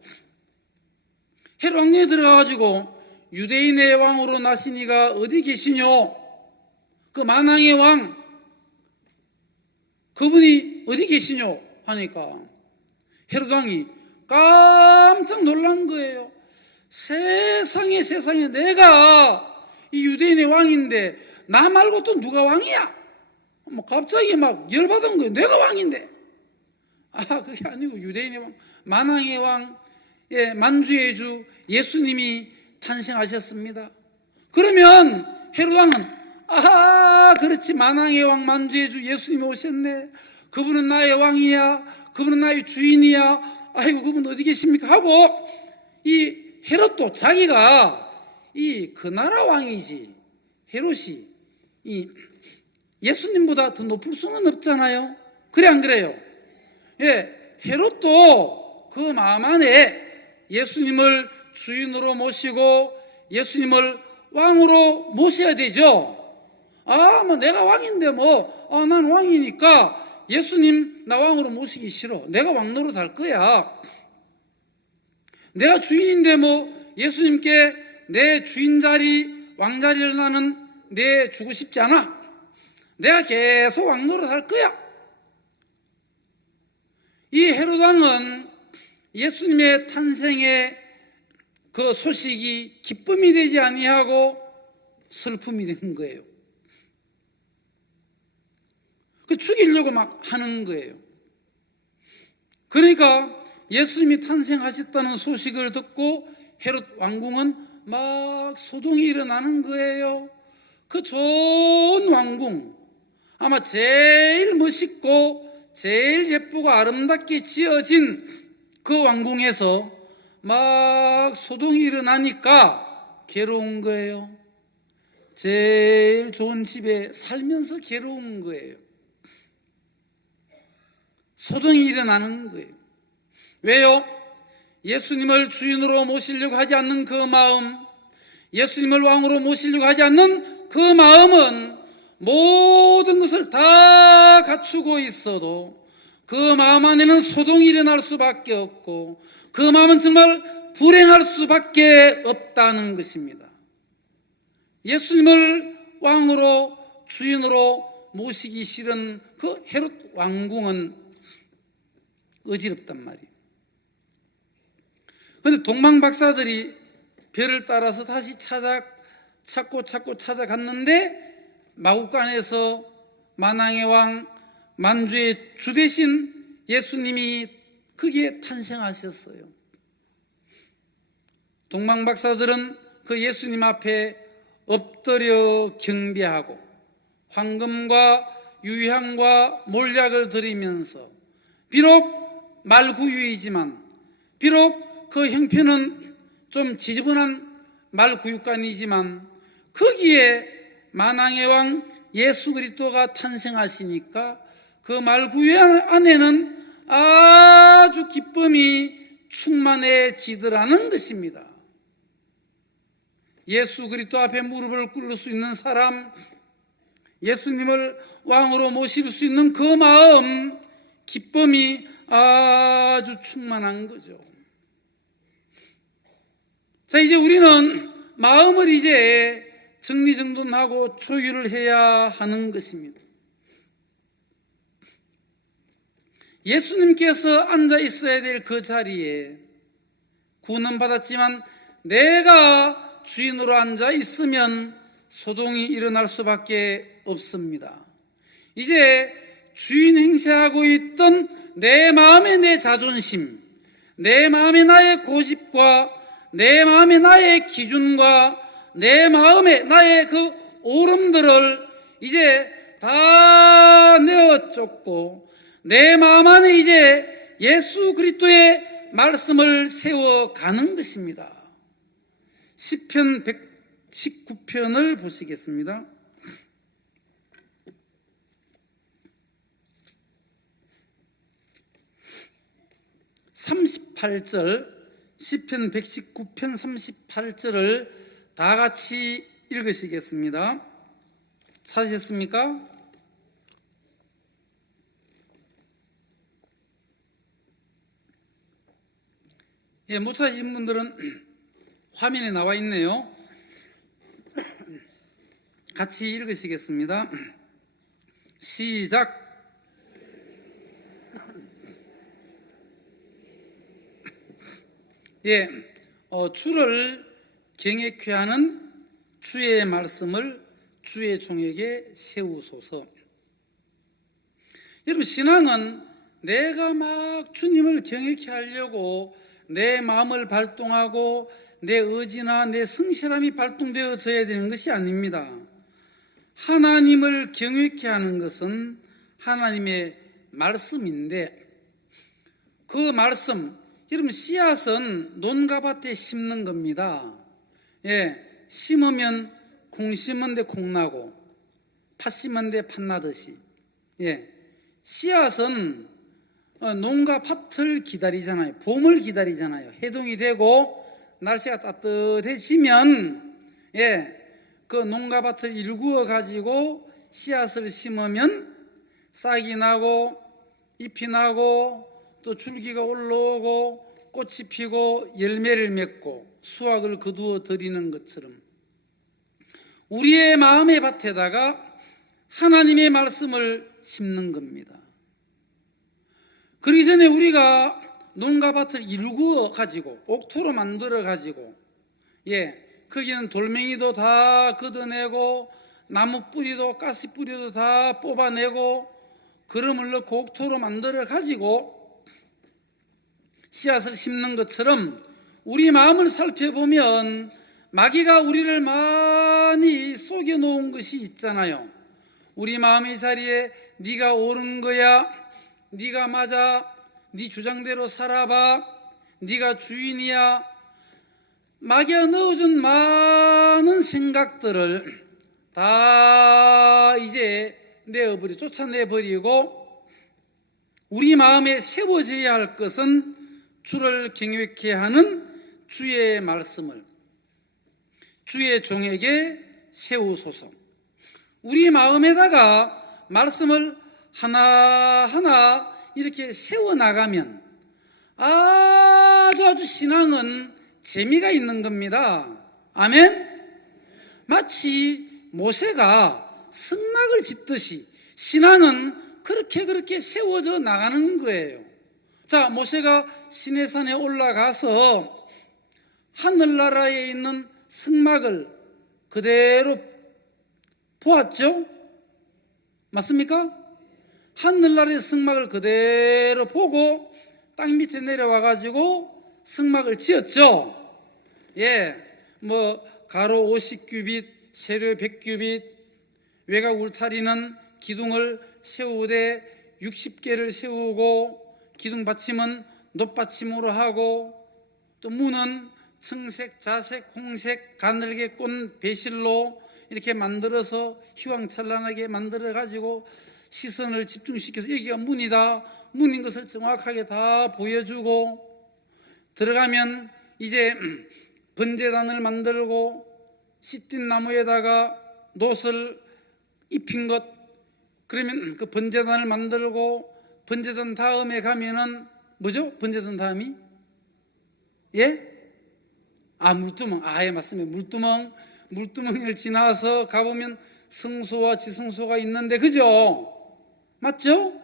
헤롯 왕궁에 들어가가지고 유대인의 왕으로 나시니가 어디 계시뇨? 그 만왕의 왕, 그분이 어디 계시뇨? 하니까 헤롯 왕이 깜짝 놀란 거예요. 세상에 내가 이 유대인의 왕인데 나 말고 또 누가 왕이야? 뭐 갑자기 막 열받은 거예요. 내가 왕인데. 그게 아니고 유대인의 왕, 만왕의 왕, 만주의 주 예수님이 탄생하셨습니다. 그러면 헤롯 왕은 그렇지, 만왕의 왕 만주의 주 예수님이 오셨네. 그분은 나의 왕이야. 그분은 나의 주인이야. 아이고, 그분 어디 계십니까? 하고 이 헤롯도 자기가 그 나라 왕이지, 헤롯이 이 예수님보다 더 높을 수는 없잖아요. 그래 안 그래요? 헤롯도 그 마음 안에 예수님을 주인으로 모시고 예수님을 왕으로 모셔야 되죠. 뭐 내가 왕인데 난 왕이니까 예수님 나 왕으로 모시기 싫어. 내가 왕 노릇 할 거야. 내가 주인인데 예수님께 내 주인 자리, 왕 자리를 나는 내주고 싶지 않아. 내가 계속 왕 노릇 할 거야. 이 헤롯 왕은 예수님의 탄생의 그 소식이 기쁨이 되지 아니하고 슬픔이 된 거예요. 죽이려고 막 하는 거예요. 그러니까 예수님이 탄생하셨다는 소식을 듣고 헤롯 왕궁은 막 소동이 일어나는 거예요. 그 좋은 왕궁, 아마 제일 멋있고 제일 예쁘고 아름답게 지어진 그 왕궁에서 막 소동이 일어나니까 괴로운 거예요. 제일 좋은 집에 살면서 괴로운 거예요. 소동이 일어나는 거예요. 왜요? 예수님을 주인으로 모시려고 하지 않는 그 마음, 예수님을 왕으로 모시려고 하지 않는 그 마음은 모든 것을 다 갖추고 있어도 그 마음 안에는 소동이 일어날 수밖에 없고 그 마음은 정말 불행할 수밖에 없다는 것입니다. 예수님을 왕으로 주인으로 모시기 싫은 그 헤롯 왕궁은 어지럽단 말이에요. 그런데 동방 박사들이 별을 따라서 다시 찾고 찾아갔는데 마국간에서 만왕의 왕 만주의 주 대신 예수님이 거기에 탄생하셨어요. 동방 박사들은 그 예수님 앞에 엎드려 경배하고 황금과 유향과 몰약을 드리면서 비록 말구유이지만, 비록 그 형편은 좀 지저분한 말구유관이지만 거기에 만왕의 왕 예수 그리스도가 탄생하시니까 그 말구유 안에는 아주 기쁨이 충만해지더라는 것입니다. 예수 그리스도 앞에 무릎을 꿇을 수 있는 사람, 예수님을 왕으로 모실 수 있는 그 마음, 기쁨이 아주 충만한 거죠. 자, 이제 우리는 마음을 이제 정리정돈하고 조율을 해야 하는 것입니다. 예수님께서 앉아 있어야 될 그 자리에 구원은 받았지만 내가 주인으로 앉아 있으면 소동이 일어날 수밖에 없습니다. 이제 주인 행세하고 있던 내 마음의 내 자존심, 내 마음의 나의 고집과 내 마음의 나의 기준과 내 마음에 나의 그 오름들을 이제 다 내어 쫓고 내 마음 안에 이제 예수 그리스도의 말씀을 세워가는 것입니다. 시편 119편을 보시겠습니다. 38절, 시편 119편 38절을 다 같이 읽으시겠습니다. 찾으셨습니까? 예, 못 찾으신 분들은 화면에 나와 있네요. 같이 읽으시겠습니다. 시작. 예, 주를 경외케 하는 주의 말씀을 주의 종에게 세우소서. 여러분, 신앙은 내가 막 주님을 경외케 하려고 내 마음을 발동하고 내 의지나 내 성실함이 발동되어져야 되는 것이 아닙니다. 하나님을 경외케 하는 것은 하나님의 말씀인데, 그 말씀, 여러분, 씨앗은 논과 밭에 심는 겁니다. 예, 심으면 콩 심은 데 콩 나고 팥 심은 데 팥 나듯이, 예, 씨앗은 논과 밭을 기다리잖아요. 봄을 기다리잖아요. 해동이 되고 날씨가 따뜻해지면, 예, 그 논과 밭을 일구어 가지고 씨앗을 심으면 싹이 나고 잎이 나고 또 줄기가 올라오고 꽃이 피고 열매를 맺고 수확을 거두어 드리는 것처럼 우리의 마음의 밭에다가 하나님의 말씀을 심는 겁니다. 그러기 전에 우리가 논과 밭을 일구어 가지고 옥토로 만들어 가지고, 예, 거기는 돌멩이도 다 걷어내고 나무 뿌리도 가시 뿌리도 다 뽑아내고 거름을 넣고 옥토로 만들어 가지고 씨앗을 심는 것처럼 우리 마음을 살펴보면 마귀가 우리를 많이 속여놓은 것이 있잖아요. 우리 마음의 자리에 네가 옳은 거야, 네가 맞아, 네 주장대로 살아봐, 네가 주인이야, 마귀가 넣어준 많은 생각들을 다 이제 쫓아내버리고 우리 마음에 세워져야 할 것은 주를 경외케 하는 주의 말씀을 주의 종에게 세우소서. 우리 마음에다가 말씀을 하나하나 이렇게 세워나가면 아주 신앙은 재미가 있는 겁니다. 아멘? 마치 모세가 성막을 짓듯이 신앙은 그렇게 세워져 나가는 거예요. 자, 모세가 시내산에 올라가서 하늘나라에 있는 성막을 그대로 보았죠? 맞습니까? 하늘나라의 성막을 그대로 보고 땅 밑에 내려와 가지고 성막을 지었죠. 예, 가로 50규빗, 세로 100규빗, 외곽 울타리는 기둥을 세우되 60개를 세우고 기둥 받침은 놋받침으로 하고 또 문은 청색, 자색, 홍색, 가늘게 꼰 배실로 이렇게 만들어서 휘황찬란하게 만들어 가지고 시선을 집중시켜서 여기가 문이다, 문인 것을 정확하게 다 보여주고 들어가면 이제 번제단을 만들고 씨띤 나무에다가 놋을 입힌 것, 그러면 그 번제단을 만들고 번제단 다음에 가면은 뭐죠? 번제단 다음이? 예? 물두멍. 예, 맞습니다. 물두멍을 지나서 가보면 성소와 지성소가 있는데, 그죠? 맞죠?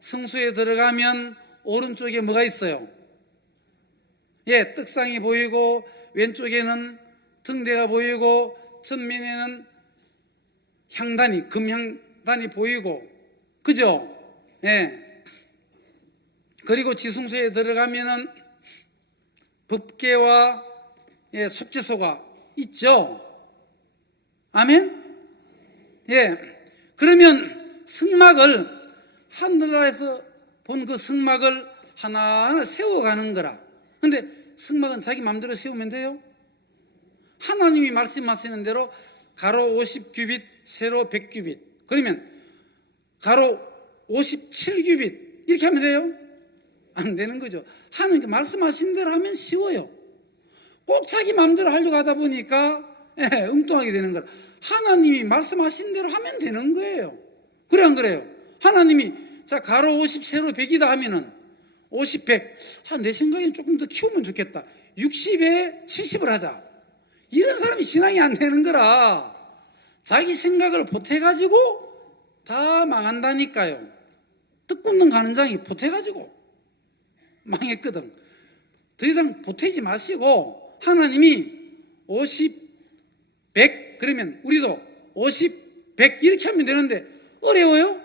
성소에 들어가면 오른쪽에 뭐가 있어요? 예, 떡상이 보이고 왼쪽에는 등대가 보이고 전면에는 향단이, 금향단이 보이고, 그죠? 예. 그리고 지성소에 들어가면은 법궤와 속죄소가 있죠. 아멘? 예. 그러면 성막을, 하늘나라에서 본 그 성막을 하나하나 세워가는 거라. 근데 성막은 자기 마음대로 세우면 돼요? 하나님이 말씀하시는 대로 가로 50규빗, 세로 100규빗. 그러면 가로 57규빗. 이렇게 하면 돼요? 안 되는 거죠. 하나님께 말씀하신 대로 하면 쉬워요. 꼭 자기 마음대로 하려고 하다 보니까 엉뚱하게 되는 거라. 하나님이 말씀하신 대로 하면 되는 거예요. 그래 안 그래요? 하나님이 자 가로 50, 세로 100이다 하면은 50, 100. 내 생각엔 조금 더 키우면 좋겠다. 60에 70을 하자. 이런 사람이 신앙이 안 되는 거라. 자기 생각을 보태가지고 다 망한다니까요. 뜻깊는 가는 장이 보태가지고 망했거든. 더 이상 보태지 마시고 하나님이 50, 100 그러면 우리도 50, 100 이렇게 하면 되는데 어려워요?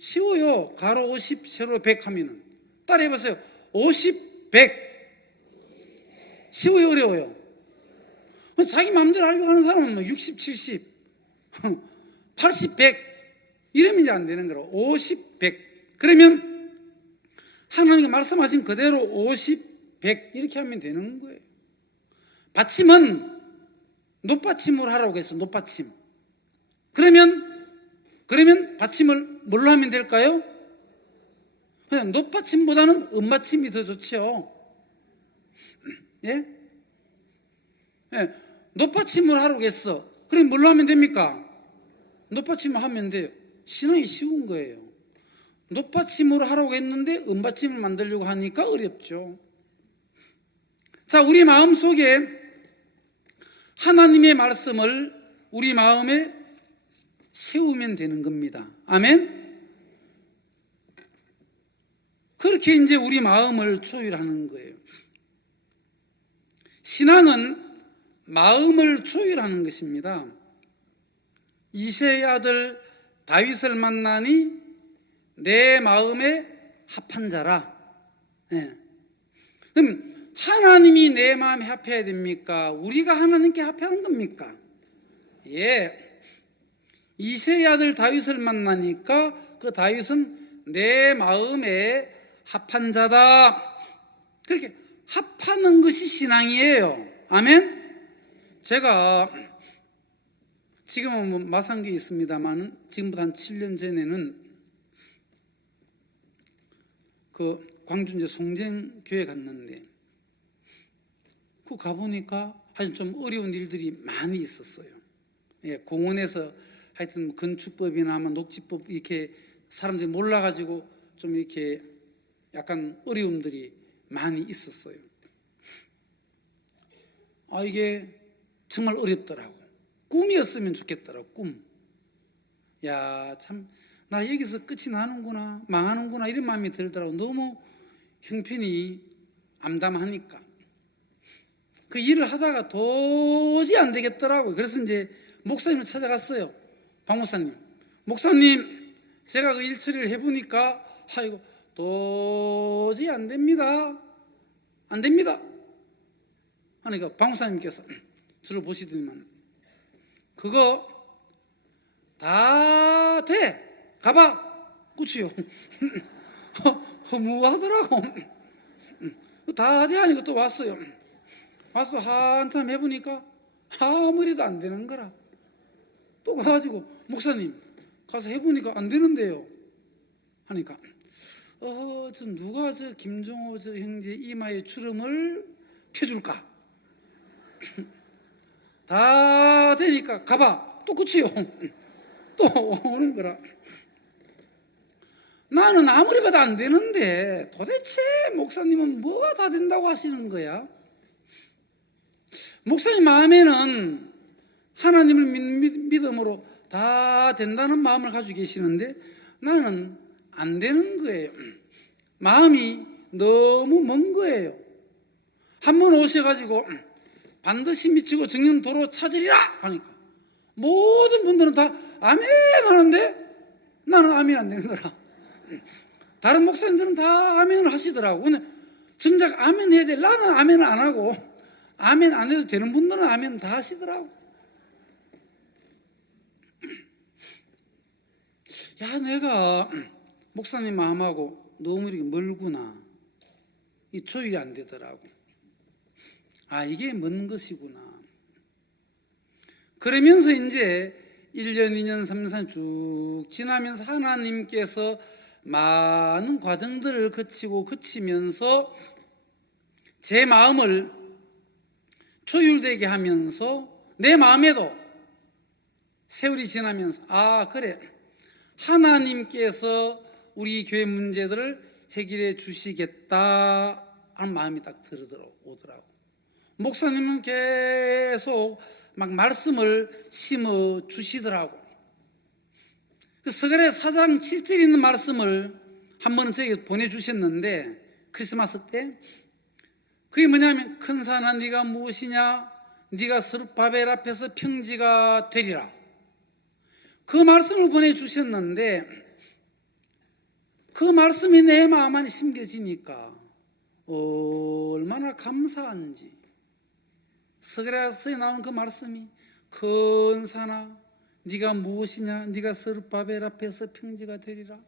쉬워요. 가로 50, 세로 100 하면은. 따라해보세요. 50, 100 쉬워요, 어려워요? 자기 마음대로 하려고 하는 사람은 뭐 60, 70 80, 100 이러면 이제 안 되는 거라. 50, 100 그러면 하나님이 말씀하신 그대로 50, 100 이렇게 하면 되는 거예요. 받침은 놋받침으로 하라고 했어. 놋받침. 그러면 받침을 뭘로 하면 될까요? 그냥 놋받침보다는 은받침이 더 좋죠. 예? 예. 놋받침을 하라고 했어. 그럼 뭘로 하면 됩니까? 놋받침을 하면 돼요. 신앙이 쉬운 거예요. 놋받침으로 하라고 했는데 은받침을 만들려고 하니까 어렵죠. 자, 우리 마음속에 하나님의 말씀을 우리 마음에 세우면 되는 겁니다. 아멘? 그렇게 이제 우리 마음을 조율하는 거예요. 신앙은 마음을 조율하는 것입니다. 이새의 아들 다윗을 만나니 내 마음에 합한 자라. 네. 그럼 하나님이 내 마음에 합해야 됩니까? 우리가 하나님께 합하는 겁니까? 예. 이새의 아들 다윗을 만나니까 그 다윗은 내 마음에 합한 자다. 그렇게 합하는 것이 신앙이에요. 아멘? 제가 지금은 뭐 마산교에 있습니다만 지금부터 한 7년 전에는 그 광주 이제 송정교회 갔는데 그 가보니까 하여튼 좀 어려운 일들이 많이 있었어요. 예, 공원에서 하여튼 건축법이나 녹지법 이렇게 사람들이 몰라가지고 좀 이렇게 약간 어려움들이 많이 있었어요. 이게 정말 어렵더라고. 꿈이었으면 좋겠더라고. 꿈. 야, 참 나 여기서 끝이 나는구나, 망하는구나 이런 마음이 들더라고. 너무 형편이 암담하니까 그 일을 하다가 도저히 안 되겠더라고요. 그래서 이제 목사님을 찾아갔어요. 박 목사님 제가 그 일 처리를 해보니까 아이고 도저히 안 됩니다 하니까 박 목사님께서 저를 보시더니만 그거 다 돼 가봐 그치요. 허무하더라고. 다 돼 하니까 또 왔어요. 와서 한참 해보니까 아무리도 안 되는 거라. 또 가가지고 목사님 가서 해보니까 안 되는데요 하니까 저 누가 저 김종호 저 형제 이마에 주름을 펴줄까? 다 되니까 가봐 또 끝이요. 또 오는 거라. 나는 아무리 봐도 안 되는데 도대체 목사님은 뭐가 다 된다고 하시는 거야? 목사님 마음에는 하나님을 믿음으로 다 된다는 마음을 가지고 계시는데 나는 안 되는 거예요. 마음이 너무 먼 거예요. 한번 오셔가지고 반드시 미치고 정녕 도로 찾으리라 하니까 모든 분들은 다 아멘 하는데 나는 아멘 안 되는 거라. 다른 목사님들은 다 아멘을 하시더라고. 근데 정작 아멘 해야 돼. 나는 아멘을 안 하고 아멘 안 해도 되는 분들은 아멘 다 하시더라고. 야, 내가 목사님 마음하고 너무 이렇게 멀구나. 이 조율이 안 되더라고. 아, 이게 먼 것이구나. 그러면서 이제 1년, 2년, 3년, 4년 쭉 지나면서 하나님께서 많은 과정들을 거치면서 제 마음을 조율되게 하면서 내 마음에도 세월이 지나면서 아, 그래. 하나님께서 우리 교회 문제들을 해결해 주시겠다 하는 마음이 딱 들어오더라고. 목사님은 계속 막 말씀을 심어 주시더라고. 스가랴 4장 7절 있는 말씀을 한 번은 저에게 보내주셨는데, 크리스마스 때 그게 뭐냐면 큰 산아 네가 무엇이냐, 네가 스룹바벨 앞에서 평지가 되리라. 그 말씀을 보내주셨는데 그 말씀이 내 마음 안에 심겨지니까 얼마나 감사한지. 스가랴서에 나온 그 말씀이 큰 산아 네가 무엇이냐, 네가 스룹바벨 앞에서 평지가 되리라.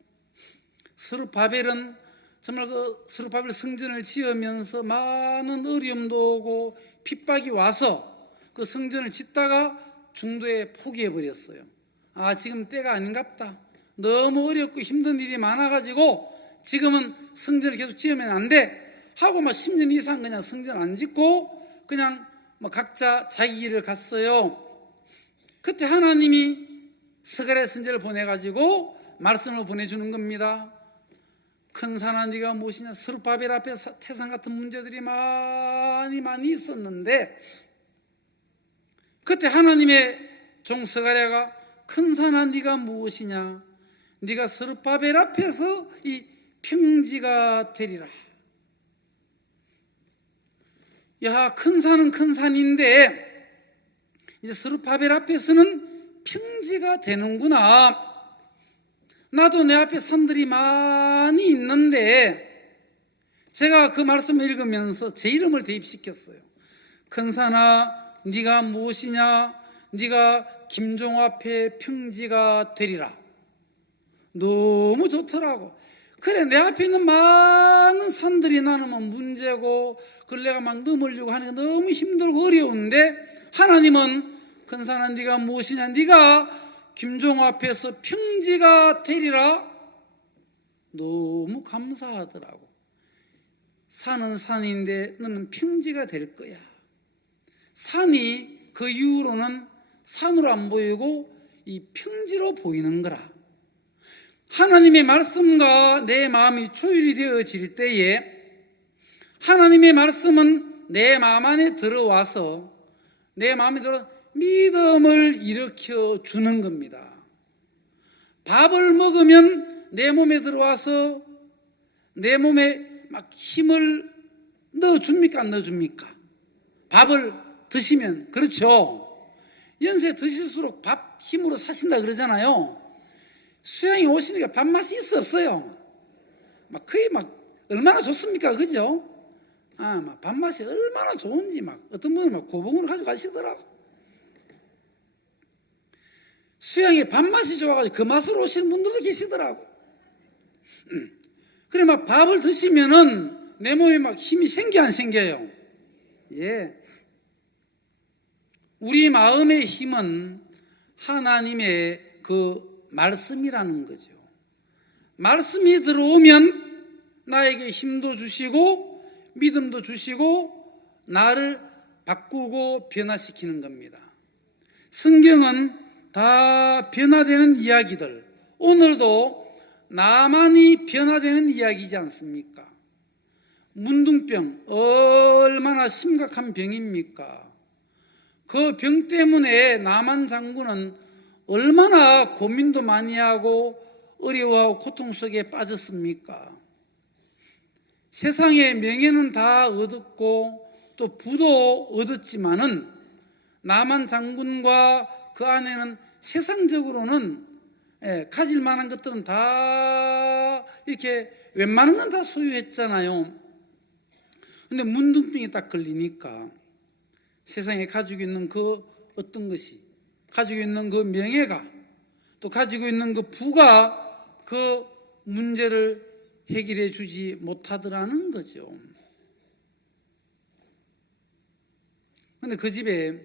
스룹바벨은 정말 그 스룹바벨 성전을 지으면서 많은 어려움도 오고 핍박이 와서 그 성전을 짓다가 중도에 포기해버렸어요. 아, 지금 때가 아닌갑다. 너무 어렵고 힘든 일이 많아가지고 지금은 성전을 계속 지으면 안 돼 하고 막 10년 이상 그냥 성전 안 짓고 그냥 뭐 각자 자기 길을 갔어요. 그때 하나님이 스가랴 선지자를 보내가지고 말씀을 보내주는 겁니다. 큰 산아 네가 무엇이냐, 스룹바벨 앞에 태산 같은 문제들이 많이 있었는데 그때 하나님의 종 스가랴가 큰 산아 네가 무엇이냐, 네가 스룹바벨 앞에서 이 평지가 되리라. 야, 큰 산은 큰 산인데 이제 스룹바벨 앞에서는 평지가 되는구나. 나도 내 앞에 산들이 많이 있는데 제가 그 말씀을 읽으면서 제 이름을 대입시켰어요. 큰 산아 네가 무엇이냐, 네가 김종호 앞에 평지가 되리라. 너무 좋더라고. 그래, 내 앞에 있는 많은 산들이 나는 뭐 문제고 그걸 내가 막 넘으려고 하니까 너무 힘들고 어려운데 하나님은 큰 산아 네가 무엇이냐, 네가 김종호 앞에서 평지가 되리라. 너무 감사하더라고. 산은 산인데 너는 평지가 될 거야. 산이 그 이후로는 산으로 안 보이고 이 평지로 보이는 거라. 하나님의 말씀과 내 마음이 조율이 되어질 때에 하나님의 말씀은 내 마음 안에 들어와서 내 마음에 들어 믿음을 일으켜 주는 겁니다. 밥을 먹으면 내 몸에 들어와서 내 몸에 막 힘을 넣어줍니까, 안 넣어줍니까? 밥을 드시면. 그렇죠. 연세 드실수록 밥 힘으로 사신다 그러잖아요. 수양이 오시니까 밥맛이 있어 없어요? 막 거의 막 얼마나 좋습니까, 그죠? 아, 막 밥맛이 얼마나 좋은지 막 어떤 분은 막 고봉으로 가져가시더라고. 수양이 밥맛이 좋아가지고 그 맛으로 오시는 분들도 계시더라고. 그래, 막 밥을 드시면은 내 몸에 막 힘이 생겨 안 생겨요? 예. 우리 마음의 힘은 하나님의 그 말씀이라는 거죠. 말씀이 들어오면 나에게 힘도 주시고 믿음도 주시고 나를 바꾸고 변화시키는 겁니다. 성경은 다 변화되는 이야기들, 오늘도 나만이 변화되는 이야기이지 않습니까? 문둥병 얼마나 심각한 병입니까? 그 병 때문에 나만 장군은 얼마나 고민도 많이 하고 어려워하고 고통 속에 빠졌습니까? 세상에 명예는 다 얻었고 또 부도 얻었지만은 나만 장군과 그 안에는 세상적으로는 가질 만한 것들은 다 이렇게 웬만한 건 다 소유했잖아요. 근데 문둥병이 딱 걸리니까 세상에 가지고 있는 그 어떤 것이, 가지고 있는 그 명예가, 또 가지고 있는 그 부가 그 문제를 해결해 주지 못하더라는 거죠. 그런데 그 집에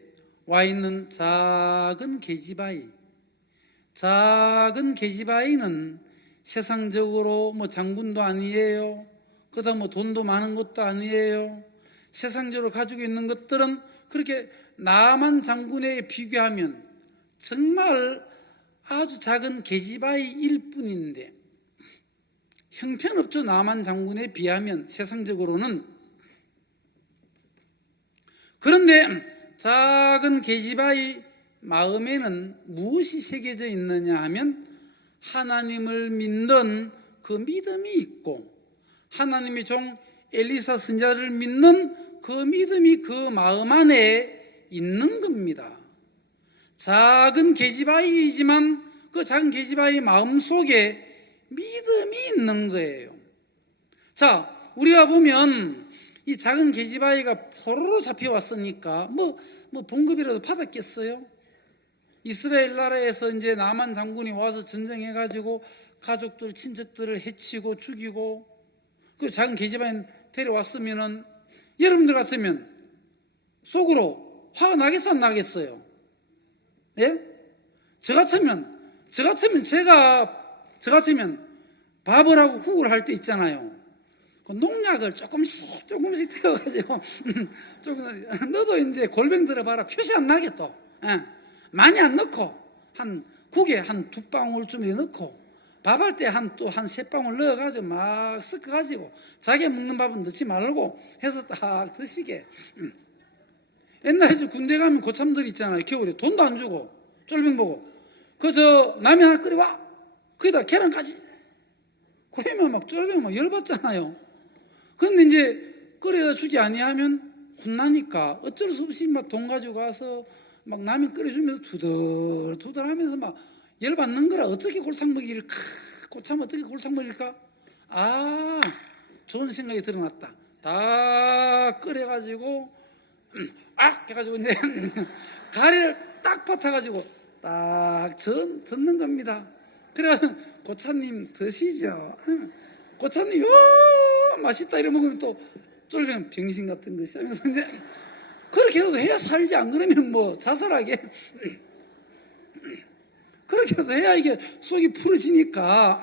와 있는 작은 계집아이는 세상적으로 뭐 장군도 아니에요. 그다음 뭐 돈도 많은 것도 아니에요. 세상적으로 가지고 있는 것들은 그렇게 나만 장군에 비교하면 정말 아주 작은 계집아이일 뿐인데, 형편없죠. 나만 장군에 비하면 세상적으로는. 그런데 작은 계집아이 마음에는 무엇이 새겨져 있느냐 하면 하나님을 믿는 그 믿음이 있고, 하나님의 종 엘리사 선지자를 믿는 그 믿음이 그 마음 안에 있는 겁니다. 작은 계집아이이지만 그 작은 계집아이 마음 속에 믿음이 있는 거예요. 자, 우리가 보면 이 작은 계집아이가 포로로 잡혀왔으니까 뭐 봉급이라도 받았겠어요? 이스라엘 나라에서 이제 나만 장군이 와서 전쟁해가지고 가족들, 친척들을 해치고 죽이고, 그 작은 계집아이 데려왔으면은 여러분들 같으면 속으로 화가 나겠어, 안 나겠어요? 예? 저 같으면 밥을 하고 국을 할 때 있잖아요. 그 농약을 조금씩 태워가지고 너도 이제 골뱅 들어봐라. 표시 안 나겠다. 예. 많이 안 넣고 국에 한 2방울쯤 넣고, 밥할 때 한 3방울 넣어가지고 막 섞어가지고 자기 먹는 밥은 넣지 말고 해서 딱 드시게. 옛날에 군대 가면 고참들 있잖아요. 겨울에 돈도 안 주고 쫄병 보고 라면 하나 끓여와, 거기다 계란까지. 그러면 막 쫄병 막 열받잖아요. 그런데 이제 끓여다 주지 아니하면 혼나니까 어쩔 수 없이 막 돈 가지고 가서 막 라면 끓여주면서 투덜투덜하면서 막 열받는 거라. 어떻게 골탕 먹일까? 고참 어떻게 골탕 먹일까? 아, 좋은 생각이 드러났다. 다 끓여가지고 해가지고 이제 가래를 딱 받아가지고 딱 젓는 겁니다. 그래가지고 고차님 드시죠. 고차님 맛있다 이러 먹으면 또 쫄면 병신 같은 것이 하면서 이제 그렇게라도 해야 살지. 안 그러면 뭐 자살하게. 그렇게라도 해야 이게 속이 풀어지니까.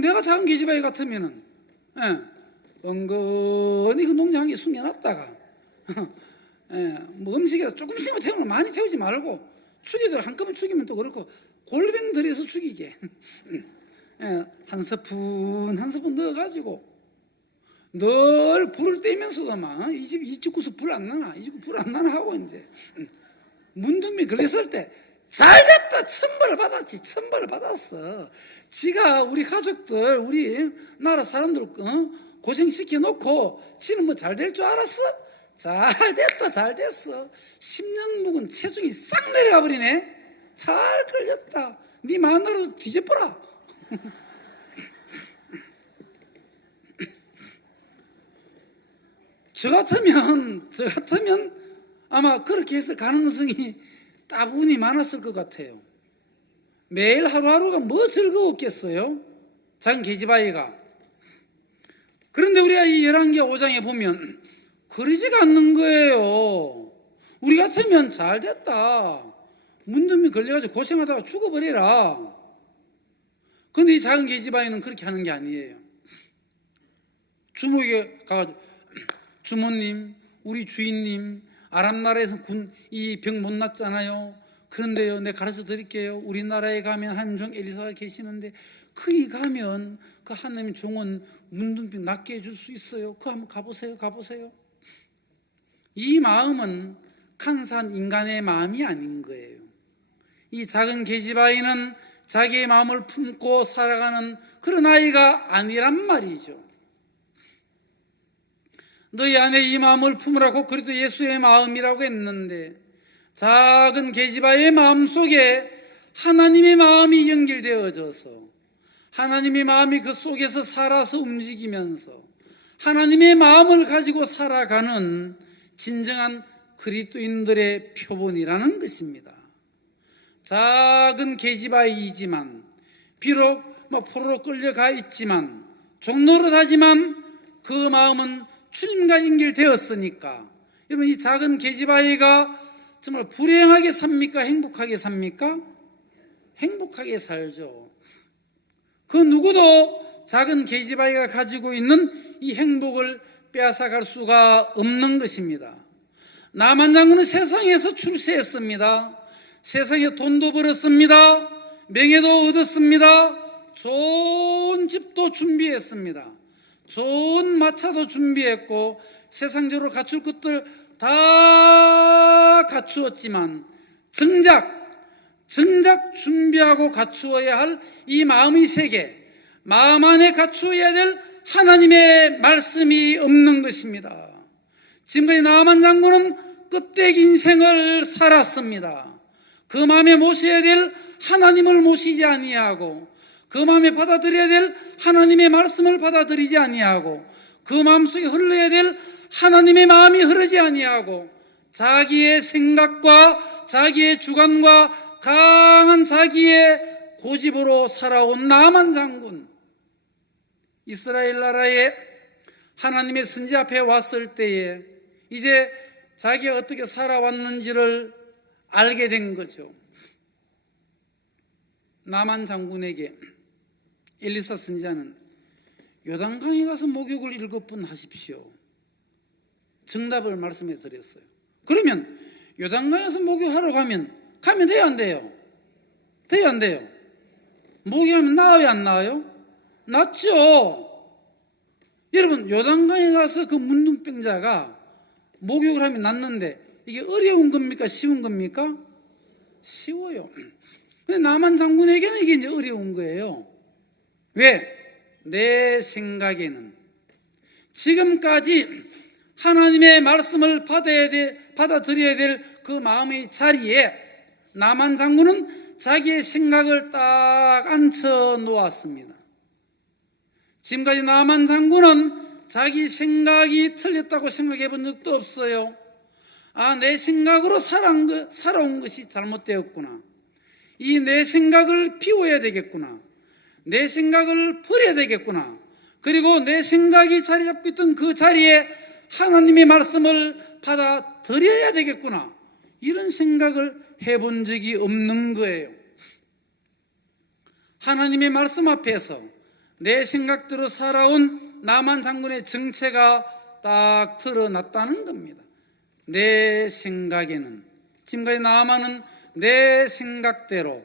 내가 작은 계집아이 같으면은 은근히 그 농장에 숨겨놨다가 뭐 음식에다 조금씩만 태우면 많이 태우지 말고, 죽이들 한꺼번에 죽이면 또 그렇고 골뱅 들여서 죽이게 한 스푼 넣어가지고 늘 불을 떼면서도 막 이집 구석 불 안 나나, 이 집 불 안 나나 하고 이제 문둥병 걸렸을 때 잘됐다 천벌을 받았지. 천벌을 받았어. 지가 우리 가족들, 우리 나라 사람들 고생시켜 놓고 지는 뭐 잘 될 줄 알았어? 잘됐다, 잘됐어. 10년 묵은 체중이 싹 내려가 버리네. 잘 걸렸다. 네 마누라도 뒤집어라. 저 같으면 아마 그렇게 했을 가능성이 따분히 많았을 것 같아요. 매일 하루하루가 뭐 즐거웠겠어요? 작은 계집아이가. 그런데 우리가 이 열왕기 5장에 보면 그러지가 않는 거예요. 우리 같으면 잘됐다. 문둥병 걸려가지고 고생하다가 죽어버려라. 그런데 이 작은 계집아이는 그렇게 하는 게 아니에요. 주목에 가가지고 주모님, 우리 주인님, 아람 나라에서 이 병 못 났잖아요. 그런데요, 내가 가르쳐 드릴게요. 우리나라에 가면 하나님 종 엘리사가 계시는데 거기 가면 그 하나님 종은 문둥병 낫게 해줄 수 있어요. 그거 한번 가보세요. 이 마음은 간사한 인간의 마음이 아닌 거예요. 이 작은 계집아이는 자기의 마음을 품고 살아가는 그런 아이가 아니란 말이죠. 너희 안에 이 마음을 품으라고 그리스도 예수의 마음이라고 했는데, 작은 계집아이의 마음 속에 하나님의 마음이 연결되어져서 하나님의 마음이 그 속에서 살아서 움직이면서 하나님의 마음을 가지고 살아가는 진정한 그리스도인들의 표본이라는 것입니다. 작은 계집아이이지만 비록 포로로 끌려가 있지만 종노릇하지만 그 마음은 주님과 연결되었으니까 여러분, 이 작은 계집아이가 정말 불행하게 삽니까? 행복하게 삽니까? 행복하게 살죠. 그 누구도 작은 계집아이가 가지고 있는 이 행복을 빼앗아갈 수가 없는 것입니다. 나만 장군은 세상에서 출세했습니다. 세상에 돈도 벌었습니다. 명예도 얻었습니다. 좋은 집도 준비했습니다. 좋은 마차도 준비했고 세상적으로 갖출 것들 다 갖추었지만 정작 준비하고 갖추어야 할 이 마음의 세계, 마음 안에 갖추어야 될 하나님의 말씀이 없는 것입니다. 지금까지 나만 장군은 껍데기 인생을 살았습니다. 그 마음에 모셔야 될 하나님을 모시지 아니하고 그 마음에 받아들여야 될 하나님의 말씀을 받아들이지 아니하고 그 마음속에 흘러야 될 하나님의 마음이 흐르지 아니하고 자기의 생각과 자기의 주관과 강한 자기의 고집으로 살아온 나만 장군, 이스라엘 나라에 하나님의 선지 앞에 왔을 때에 이제 자기가 어떻게 살아왔는지를 알게 된 거죠. 나만 장군에게 엘리사 선지자는 요단강에 가서 목욕을 7번 하십시오. 정답을 말씀해 드렸어요. 그러면 요단강에서 목욕하러 가면 돼요, 안 돼요? 돼요, 안 돼요? 목욕하면 나아요, 안 나아요? 낫죠. 여러분, 요단강에 가서 그 문둥병자가 목욕을 하면 낫는데 이게 어려운 겁니까? 쉬운 겁니까? 쉬워요. 근데 나만 장군에게는 이게 이제 어려운 거예요. 왜? 내 생각에는 지금까지 하나님의 말씀을 받아들여야 될 그 마음의 자리에 나만 장군은 자기의 생각을 딱 앉혀 놓았습니다. 지금까지 나만 장군은 자기 생각이 틀렸다고 생각해 본 적도 없어요. 내 생각으로 살아온 것이 잘못되었구나. 이 내 생각을 비워야 되겠구나. 내 생각을 버려야 되겠구나. 그리고 내 생각이 자리 잡고 있던 그 자리에 하나님의 말씀을 받아들여야 되겠구나. 이런 생각을 해본 적이 없는 거예요. 하나님의 말씀 앞에서 내 생각대로 살아온 나만 장군의 정체가 딱 드러났다는 겁니다. 내 생각에는, 지금까지 나만은 내 생각대로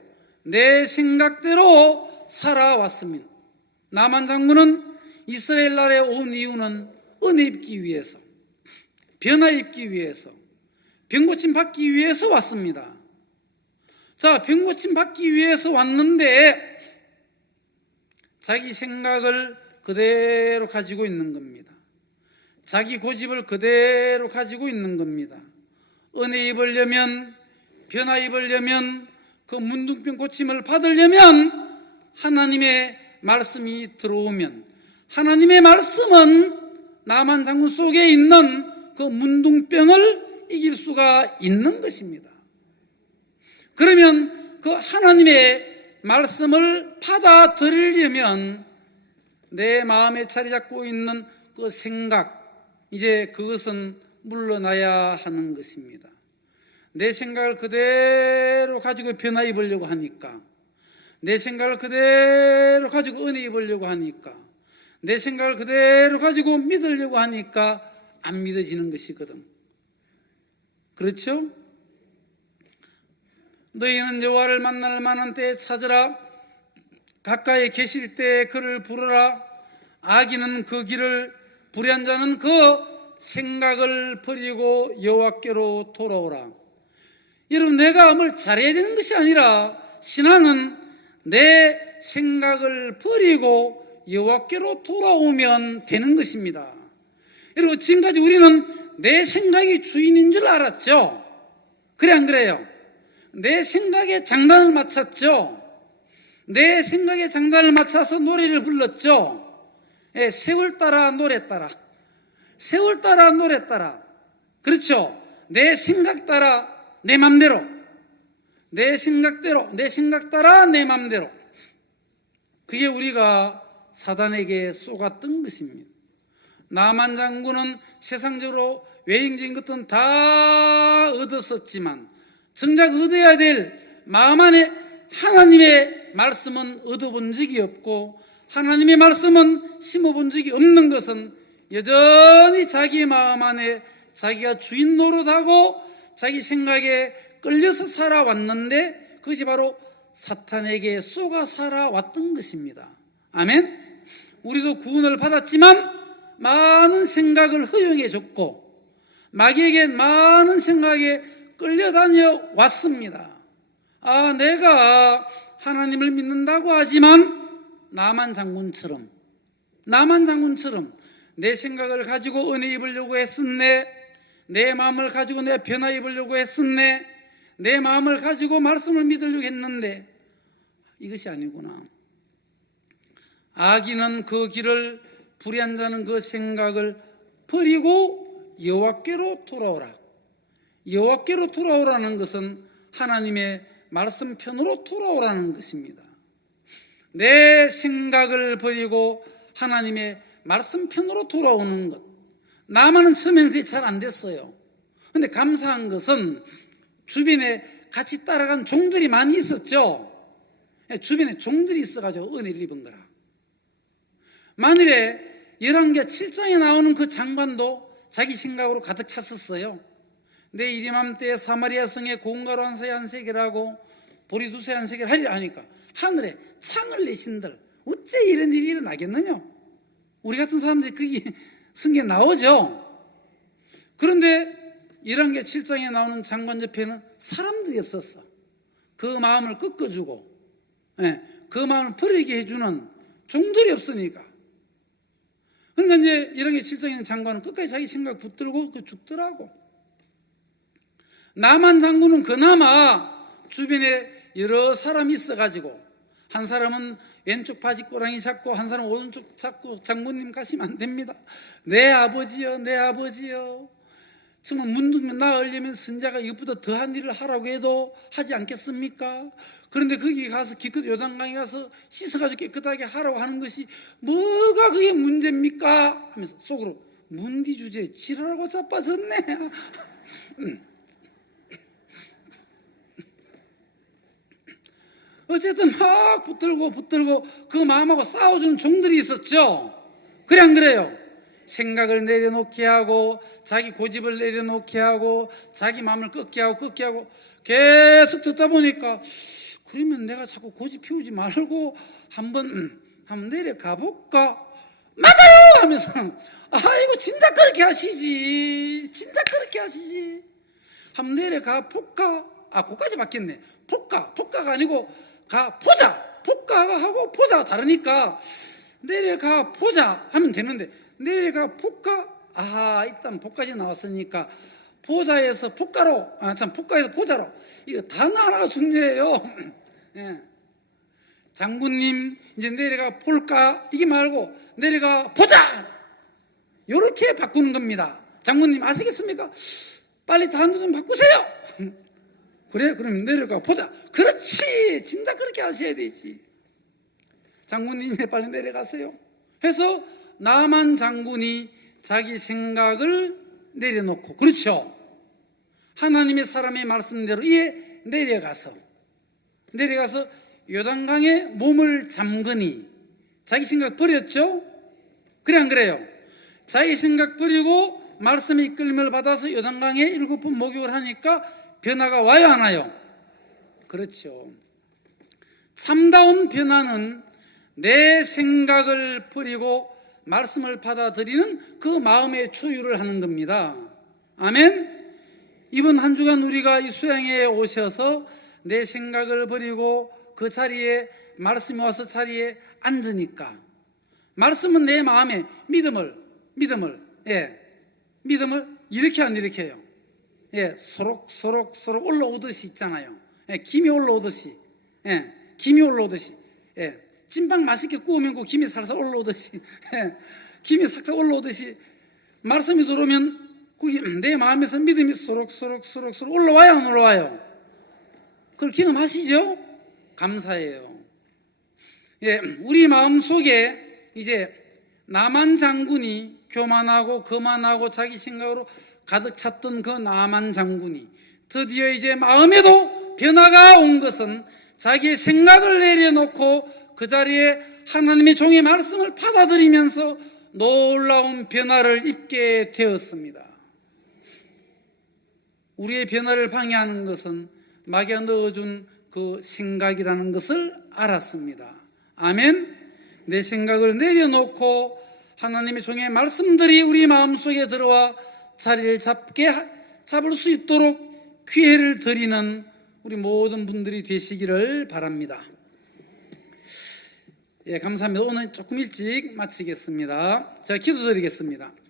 살아왔습니다. 나만 장군은 이스라엘 나라에 온 이유는 은혜 입기 위해서, 변화 입기 위해서, 병고침 받기 위해서 왔습니다. 자, 병고침 받기 위해서 왔는데 자기 생각을 그대로 가지고 있는 겁니다. 자기 고집을 그대로 가지고 있는 겁니다. 은혜 입으려면, 변화 입으려면, 그 문둥병 고침을 받으려면 하나님의 말씀이 들어오면, 하나님의 말씀은 나만 장군 속에 있는 그 문둥병을 이길 수가 있는 것입니다. 그러면 그 하나님의 말씀을 받아들이려면 내 마음에 자리 잡고 있는 그 생각, 이제 그것은 물러나야 하는 것입니다. 내 생각을 그대로 가지고 변화 입으려고 하니까, 내 생각을 그대로 가지고 은혜 입으려고 하니까, 내 생각을 그대로 가지고 믿으려고 하니까 안 믿어지는 것이거든. 그렇죠? 너희는 여호와를 만날 만한 때에 찾으라. 가까이 계실 때에 그를 부르라. 악인은 그 길을, 불의한 자는 그 생각을 버리고 여호와께로 돌아오라. 여러분, 내가 뭘 잘해야 되는 것이 아니라 신앙은 내 생각을 버리고 여호와께로 돌아오면 되는 것입니다. 여러분, 지금까지 우리는 내 생각이 주인인 줄 알았죠? 그래, 안 그래요? 내 생각에 장단을 맞췄죠? 내 생각에 장단을 맞춰서 노래를 불렀죠? 세월 따라 노래 따라, 세월 따라 노래 따라. 그렇죠? 내 생각 따라 내 맘대로, 내 생각대로, 내 생각 따라 내 맘대로. 그게 우리가 사단에게 쏘갔던 것입니다. 나만 장군은 세상적으로 외형적인 것들은 다 얻었었지만 정작 얻어야 될 마음 안에 하나님의 말씀은 얻어본 적이 없고, 하나님의 말씀은 심어본 적이 없는 것은 여전히 자기 마음 안에 자기가 주인 노릇하고 자기 생각에 끌려서 살아왔는데, 그것이 바로 사탄에게 쏘가 살아왔던 것입니다. 아멘. 우리도 구원을 받았지만 많은 생각을 허용해 줬고 마귀에게 많은 생각에 끌려다녀 왔습니다. 내가 하나님을 믿는다고 하지만 나만 장군처럼 내 생각을 가지고 은혜 입으려고 했었네, 내 마음을 가지고 내 변화 입으려고 했었네, 내 마음을 가지고 말씀을 믿으려고 했는데 이것이 아니구나. 악인은 그 길을, 불의한 자는 그 생각을 버리고 여호와께로 돌아오라. 여호와께로 돌아오라는 것은 하나님의 말씀 편으로 돌아오라는 것입니다. 내 생각을 버리고 하나님의 말씀 편으로 돌아오는 것. 나만은 처음에는 그게 잘 안 됐어요. 그런데 감사한 것은 주변에 같이 따라간 종들이 많이 있었죠. 주변에 종들이 있어가지고 은혜를 입은 거라. 만일에 열왕기하 7장에 나오는 그 장관도 자기 생각으로 가득 찼었어요. 내 이맘때 사마리아 성에 고운가루 한 세 한 세겔하고 보리 두 세 한 세겔 하리라 하니까 하늘에 창을 내신들 어째 이런 일이 일어나겠느냐. 우리 같은 사람들이 그게 성경에 나오죠. 그런데 열왕기하 7장에 나오는 장관 옆에는 사람들이 없었어. 그 마음을 꺾어주고 그 마음을 버리게 해주는 종들이 없으니까. 그러니까 이제 열왕기하 7장에 있는 장관은 끝까지 자기 생각 붙들고 죽더라고. 나만 장군은 그나마 주변에 여러 사람이 있어가지고, 한 사람은 왼쪽 바지 꼬랑이 잡고 한 사람은 오른쪽 잡고, 장군님 가시면 안 됩니다. 내 아버지여, 내 아버지여. 정말 문득 나으려면 선자가 이것보다 더한 일을 하라고 해도 하지 않겠습니까? 그런데 거기 가서 기껏 요단강에 가서 씻어가지고 깨끗하게 하라고 하는 것이 뭐가 그게 문제입니까? 하면서 속으로 문디 주제에 지랄하고 자빠졌네. 어쨌든 막 붙들고 그 마음하고 싸워주는 종들이 있었죠. 그래 안 그래요? 생각을 내려놓게 하고 자기 고집을 내려놓게 하고 자기 마음을 꺾게 하고 계속 듣다 보니까, 그러면 내가 자꾸 고집 피우지 말고 한번 내려가 볼까? 맞아요! 하면서 아이고 진짜 그렇게 하시지, 한번 내려가 볼까? 그까지 맞겠네. 폭가가 아니고 가보자. 폭가하고 보자가 다르니까 내려가 보자 하면 되는데, 내려가 볼까? 일단 폭까지 나왔으니까 보자에서 폭가로, 폭가에서 보자로. 이거 단어 하나가 중요해요. 예. 장군님 이제 내려가 볼까? 이게 말고 내려가 보자! 요렇게 바꾸는 겁니다. 장군님 아시겠습니까? 빨리 단어 좀 바꾸세요. 그래? 그럼 내려가 보자. 그렇지! 진짜 그렇게 하셔야 되지. 장군님 이제 빨리 내려가세요. 해서 나만 장군이 자기 생각을 내려놓고, 그렇죠? 하나님의 사람의 말씀대로 이에 내려가서 요단강에 몸을 잠그니 자기 생각 버렸죠? 그래 안 그래요? 자기 생각 버리고 말씀의 이끌림을 받아서 요단강에 7번 목욕을 하니까 변화가 와요 안 와요? 그렇죠. 참다운 변화는 내 생각을 버리고 말씀을 받아들이는 그 마음의 초유를 하는 겁니다. 아멘. 이번 한 주간 우리가 이 수양회에 오셔서 내 생각을 버리고 그 자리에 말씀이 와서 자리에 앉으니까, 말씀은 내 마음에 믿음을 이렇게 안 이렇게 해요. 소록 올라오듯이 있잖아요. 김이 올라오듯이. 찐빵 맛있게 구우면 그 김이 살살 올라오듯이. 김이 싹싹 올라오듯이 말씀이 들어오면 내 마음에서 믿음이 소록소록 올라와요, 안 올라와요? 그걸 경험하시죠? 감사해요. 예, 우리 마음 속에 이제 나만 장군이 교만하고 거만하고 자기 생각으로 가득 찼던 그 나만 장군이 드디어 이제 마음에도 변화가 온 것은 자기의 생각을 내려놓고 그 자리에 하나님의 종의 말씀을 받아들이면서 놀라운 변화를 입게 되었습니다. 우리의 변화를 방해하는 것은 마귀가 넣어준 그 생각이라는 것을 알았습니다. 아멘. 내 생각을 내려놓고 하나님의 종의 말씀들이 우리 마음속에 들어와 자리를 잡을 수 있도록 기회를 드리는 우리 모든 분들이 되시기를 바랍니다. 예, 감사합니다. 오늘 조금 일찍 마치겠습니다. 제가 기도드리겠습니다.